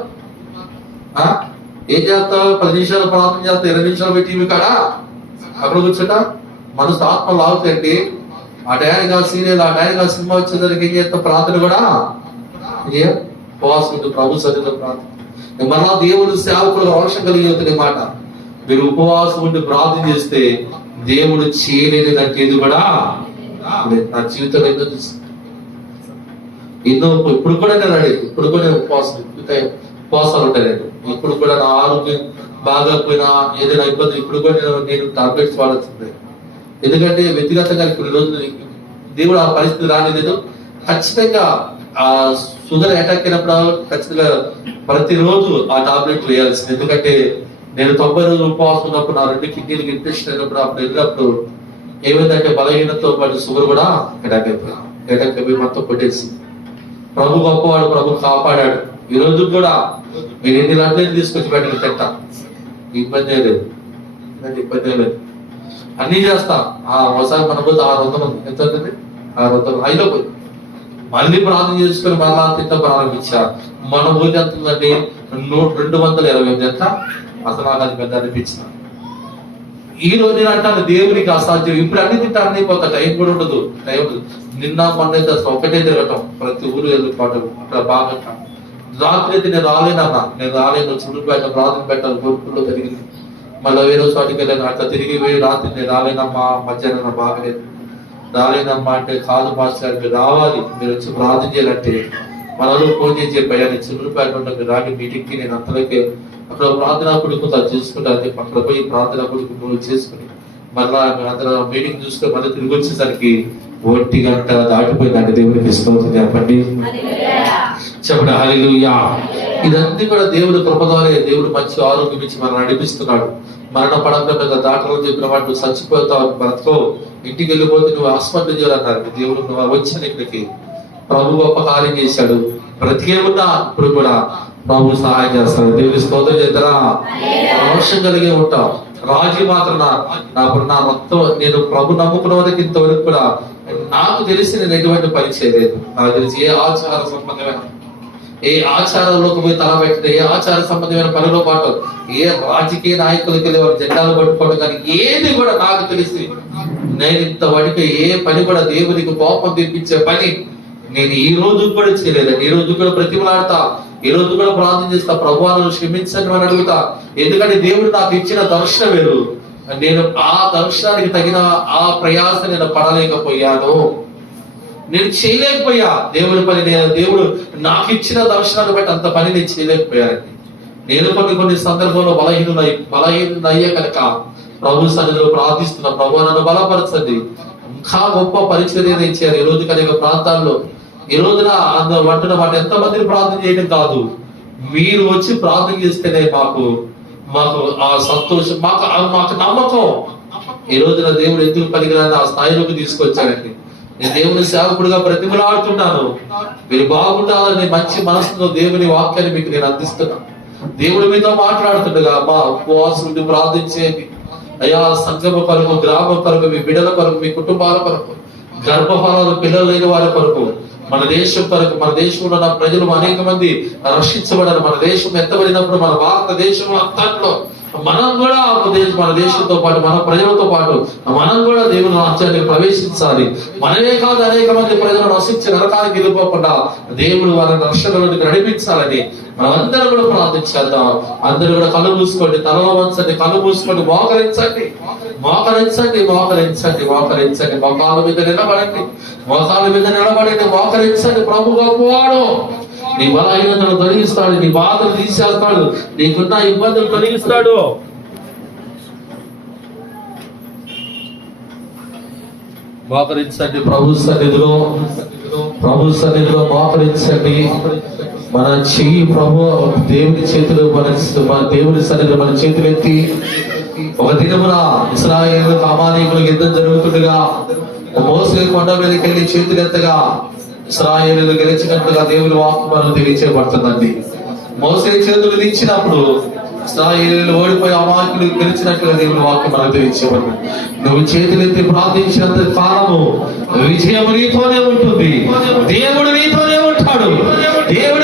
ఏం చేస్తావు? 10 నిమిషాలు ప్రార్థన చేస్తావు, 20 నిమిషాలు పెట్టి కాడ అక్కడ కూర్చుంటా. మనసు ఆత్మ లాగుతాయండి. ఆ టయానికి ఆ సీరియల్, ఆ టయానికి ఆ సినిమా వచ్చేసరికి ఏం చేస్తాం? ప్రార్థన కూడా ఉపవాసం ఉండి ప్రభు సన్నిధిలో ప్రార్థన. మరలా దేవుడు సేవకులు అవసరం కలిగి అవుతుంది మాట. మీరు ఉపవాసం ఉండి ప్రార్థన చేస్తే దేవుడు చేయలేని నాకు ఏది కూడా నా జీవితంలో ఎన్నో ఇప్పుడు కూడా నేను అడిగి ఇప్పుడు కూడా నేను ఉపవాసాలు ఉంటాయి. ఇప్పుడు కూడా నా ఆరోగ్యం బాగాపోయినా ఏదైనా ఇబ్బంది ఇప్పుడు కూడా నేను టాబ్లెట్స్ వాడుతుంది. ఎందుకంటే వ్యక్తిగతంగా కొన్ని రోజులు దేవుడు ఆ పరిస్థితి రానిలేదు. ఖచ్చితంగా ఆ షుగర్ అటాక్ అయినప్పుడు ఖచ్చితంగా ప్రతిరోజు ఆ టాబ్లెట్ వేయాల్సింది. ఎందుకంటే నేను 90 రోజులు ఉపవాసం ఉన్నప్పుడు నా 2 కిడ్నీలకు ఇన్ఫెక్షన్ అయినప్పుడు అప్పుడు వెళ్ళినప్పుడు ఏమైందంటే బలహీనతో పాటు షుగర్ కూడా అటాక్ అయిపోయి మొత్తం కొట్టేసి. ప్రభు గొప్పవాడు, ప్రభు కాపాడాడు. ఈ రోజు కూడా మీరు ఎన్ని లడ్లు తీసుకొచ్చి పెట్టండి తింటా, ఇబ్బంది లేదు, అన్ని చేస్తా. ఒకసారి మన పోతే 600 ఎంత అవుతుంది, 600 ఐదో పోయి మళ్ళీ ప్రార్థన చేసుకుని మళ్ళా తింటా ప్రారంభించా. మన పోతే ఎంత ఉందండి, 228 ఎంత. అసలు నాకు అది పెద్ద అనిపించిన. ఈ రోజు నేను అంటాను దేవునికి అసాధ్యం. ఇప్పుడు అన్ని తింటా అన్ని పోతా, టైం కూడా ఉండదు. టైం నిన్న మొన్న అయితే అసలు ఒకటే తిరగటం, ప్రతి ఊరు వెళ్ళిపోవటం. అక్కడ బాగా రాత్రి అయితే నేను రాలేను చుడుపేట ప్రార్థన పెట్టాలి కోరుకుల్లో తిరిగింది. మళ్ళీ వేరే చోటికి వెళ్ళాను, అట్లా తిరిగి పోయి రాత్రి నేను రాలేనమ్మా, మధ్యాహ్నం బాగలేదు రాలేనమ్మా అంటే కాదు మాస్టర్ మీరు రావాలి, మీరు వచ్చి ప్రార్థన చేయాలంటే మనలో ఫోన్ చేసి చెప్పాను నేను చుడుపేట ఉండదు రాని మీటింగ్కి. నేను అంతలోకే అక్కడ ప్రార్థనా కొడుకు చేసుకుంటాను. అక్కడ పోయి ప్రార్థనా కొడుకు చేసుకుని మళ్ళా అందరూ మీటింగ్ చూసుకొని మళ్ళీ తిరిగి వచ్చేసరికి 1 గంట దాటిపోయిందంటే దేవుడికి స్తోత్రం చెప్పండి, చెప్పండి హల్లెలూయా. ఇదంతా కూడా దేవుడు కృప ద్వారా దేవుడు మంచి ఆరోగ్యం ఇచ్చి మనం నడిపిస్తున్నాడు. మరణ పడక మీద డాక్టర్లు చెప్పిన వాడు చచ్చిపోతావు బ్రతకో, ఇంటికి వెళ్ళిపోతే నువ్వు హాస్పిటల్ చేయాలన్నారు. దేవుడు నువ్వు వచ్చాను ఇక్కడికి, ప్రభు గొప్ప కార్యం చేశాడు. బ్రతికే ఉన్నా ఇప్పుడు కూడా ప్రభు సహాయం చేస్తాడు. దేవుని స్తోత్రం చేద్దారా, అవసరం కలిగే ఉంటాం. రాజు మాత్రం నా మొత్తం నేను ప్రభు నమ్ముకున్న వరకు ఇంతవరకు కూడా నాకు తెలిసి నేను ఎటువంటి పని చేయలేదు. నాకు తెలిసి ఏ ఆచార సంబంధమైన ఏ ఆచారంలోకి పోయి తల పెట్టిన ఏ ఆచార సంబంధమైన పనిలో పాటు ఏ రాజకీయ నాయకులకి వారు జెండాలు పట్టుకోవడం కానీ ఏది కూడా నాకు తెలిసి నేను ఇంతవరకు ఏ పని కూడా దేవునికి కోపం తెప్పించే పని నేను ఈ రోజు కూడా చేయలేదు. ఈ రోజు కూడా ప్రతిమలాడతా, ఈ రోజు కూడా ప్రార్థన చేస్తా, ప్రభువును క్షమించండి అని అడుగుతా. ఎందుకంటే దేవుడు నాకు ఇచ్చిన దర్శనం వేరు. నేను ఆ దర్శనానికి తగిన ఆ ప్రయాస నేను పడలేకపోయాను, నేను చేయలేకపోయా దేవుడి పని. దేవుడు నాకు ఇచ్చిన దర్శనాన్ని బట్టి అంత పని నేను చేయలేకపోయానండి. నేను కొన్ని సందర్భంలో బలహీనయ్యే కనుక ప్రభు సన్నిధిలో ప్రార్థిస్తున్నా, ప్రభు నన్ను బలపరచండి, ఇంకా గొప్ప పరిచర్య ఇచ్చారు. ఈ రోజు కనుక ప్రాంతాల్లో ఈ రోజున అంటున్న వాటి ఎంతమందిని ప్రార్థన చేయడం కాదు, మీరు వచ్చి ప్రార్థన చేస్తేనే మాకు ఆ సంతోషం, మాకు నమ్మకం. ఈ రోజున దేవుడు ఎందుకు పనికిరాని ఆ స్థాయిలోకి తీసుకొచ్చాడండి. నేను దేవుని సేవకుడిగా బ్రతిమలాడుతున్నాను. మీరు బాగుండాలని మంచి మనసుతో దేవుని వాక్యాన్ని మీకు నేను అందిస్తున్నాను. దేవుడు మీతో మాట్లాడుతుండగా మా ఉపవాసం నుండి ప్రార్థించేయండి అయ్యా, సంగమ కొరకు, గ్రామ కొరకు, మీ బిడ్డల కొరకు, మీ కుటుంబాల కొరకు, గర్భఫలాలు పిల్లలు లేని వారి కొరకు, మన దేశం కొరకు, మన దేశంలో ఉన్న ప్రజలు అనేక మంది రక్షించబడారు. మన దేశం ఎత్తబడినప్పుడు మన భారతదేశంలో అంతట్లో మనం కూడా మన దేశంతో పాటు మన ప్రజలతో పాటు మనం కూడా దేవుని రాజ్యానికి ప్రవేశించాలి. మనమే కాదు అనేక మంది ప్రజలను రక్షించి నరకానికి వెళ్ళిపోకుండా దేవుడు వారిని రక్షణలోకి నడిపించాలని మనమందరం కూడా ప్రార్థించేద్దాం. అందరూ కూడా కళ్ళు మూసుకోండి, తలలో వంచండి, కళ్ళు మూసుకోండి, మోకరించండి, మోకరించండి, మోకరించండి, మోకరించండి, మోకాళ్ళ మీద నిలబడండి, మోకాళ్ళ మీద నిలబడండి, మోకరించండి. ప్రభు గొప్పవాడు, నీ బలహీనతను తొలగిస్తాడు, నీ బాధలు తీసేస్తాడు, నీకున్న ఇబ్బందులు తొలగిస్తాడు. మోకరించండి ప్రభు సన్నిధిలో, ప్రభు సన్నిధిలో మోకరించండి. మన చెయ్యి ప్రభు దేవుని చేతులు, మన దేవుని సన్నిధిలో మన చేతులు ఎత్తి, ఒక దినమున ఇశ్రాయేలు అమాలేకులకు యుద్ధం జరుగుతుండగా మోసే కొండ మీదకి వెళ్ళి చేతులు ఎత్తగా ఇశ్రాయేలు గెలిచినట్టుగా దేవుని వాక్కు మనం తెలియచేయబడుతుందండి. మోసే చేతులు దించినప్పుడు ఇశ్రాయేలు ఓడిపోయి అమాయకులు గెలిచినట్టుగా దేవుని వాక్కు మనకు తెలియచేయబడుతుంది. నువ్వు చేతులెత్తి ప్రార్థించినంత కాలము విజయం నీతోనే ఉంటుంది, దేవుడు నీతోనే ఉంటాడు. దేవుడు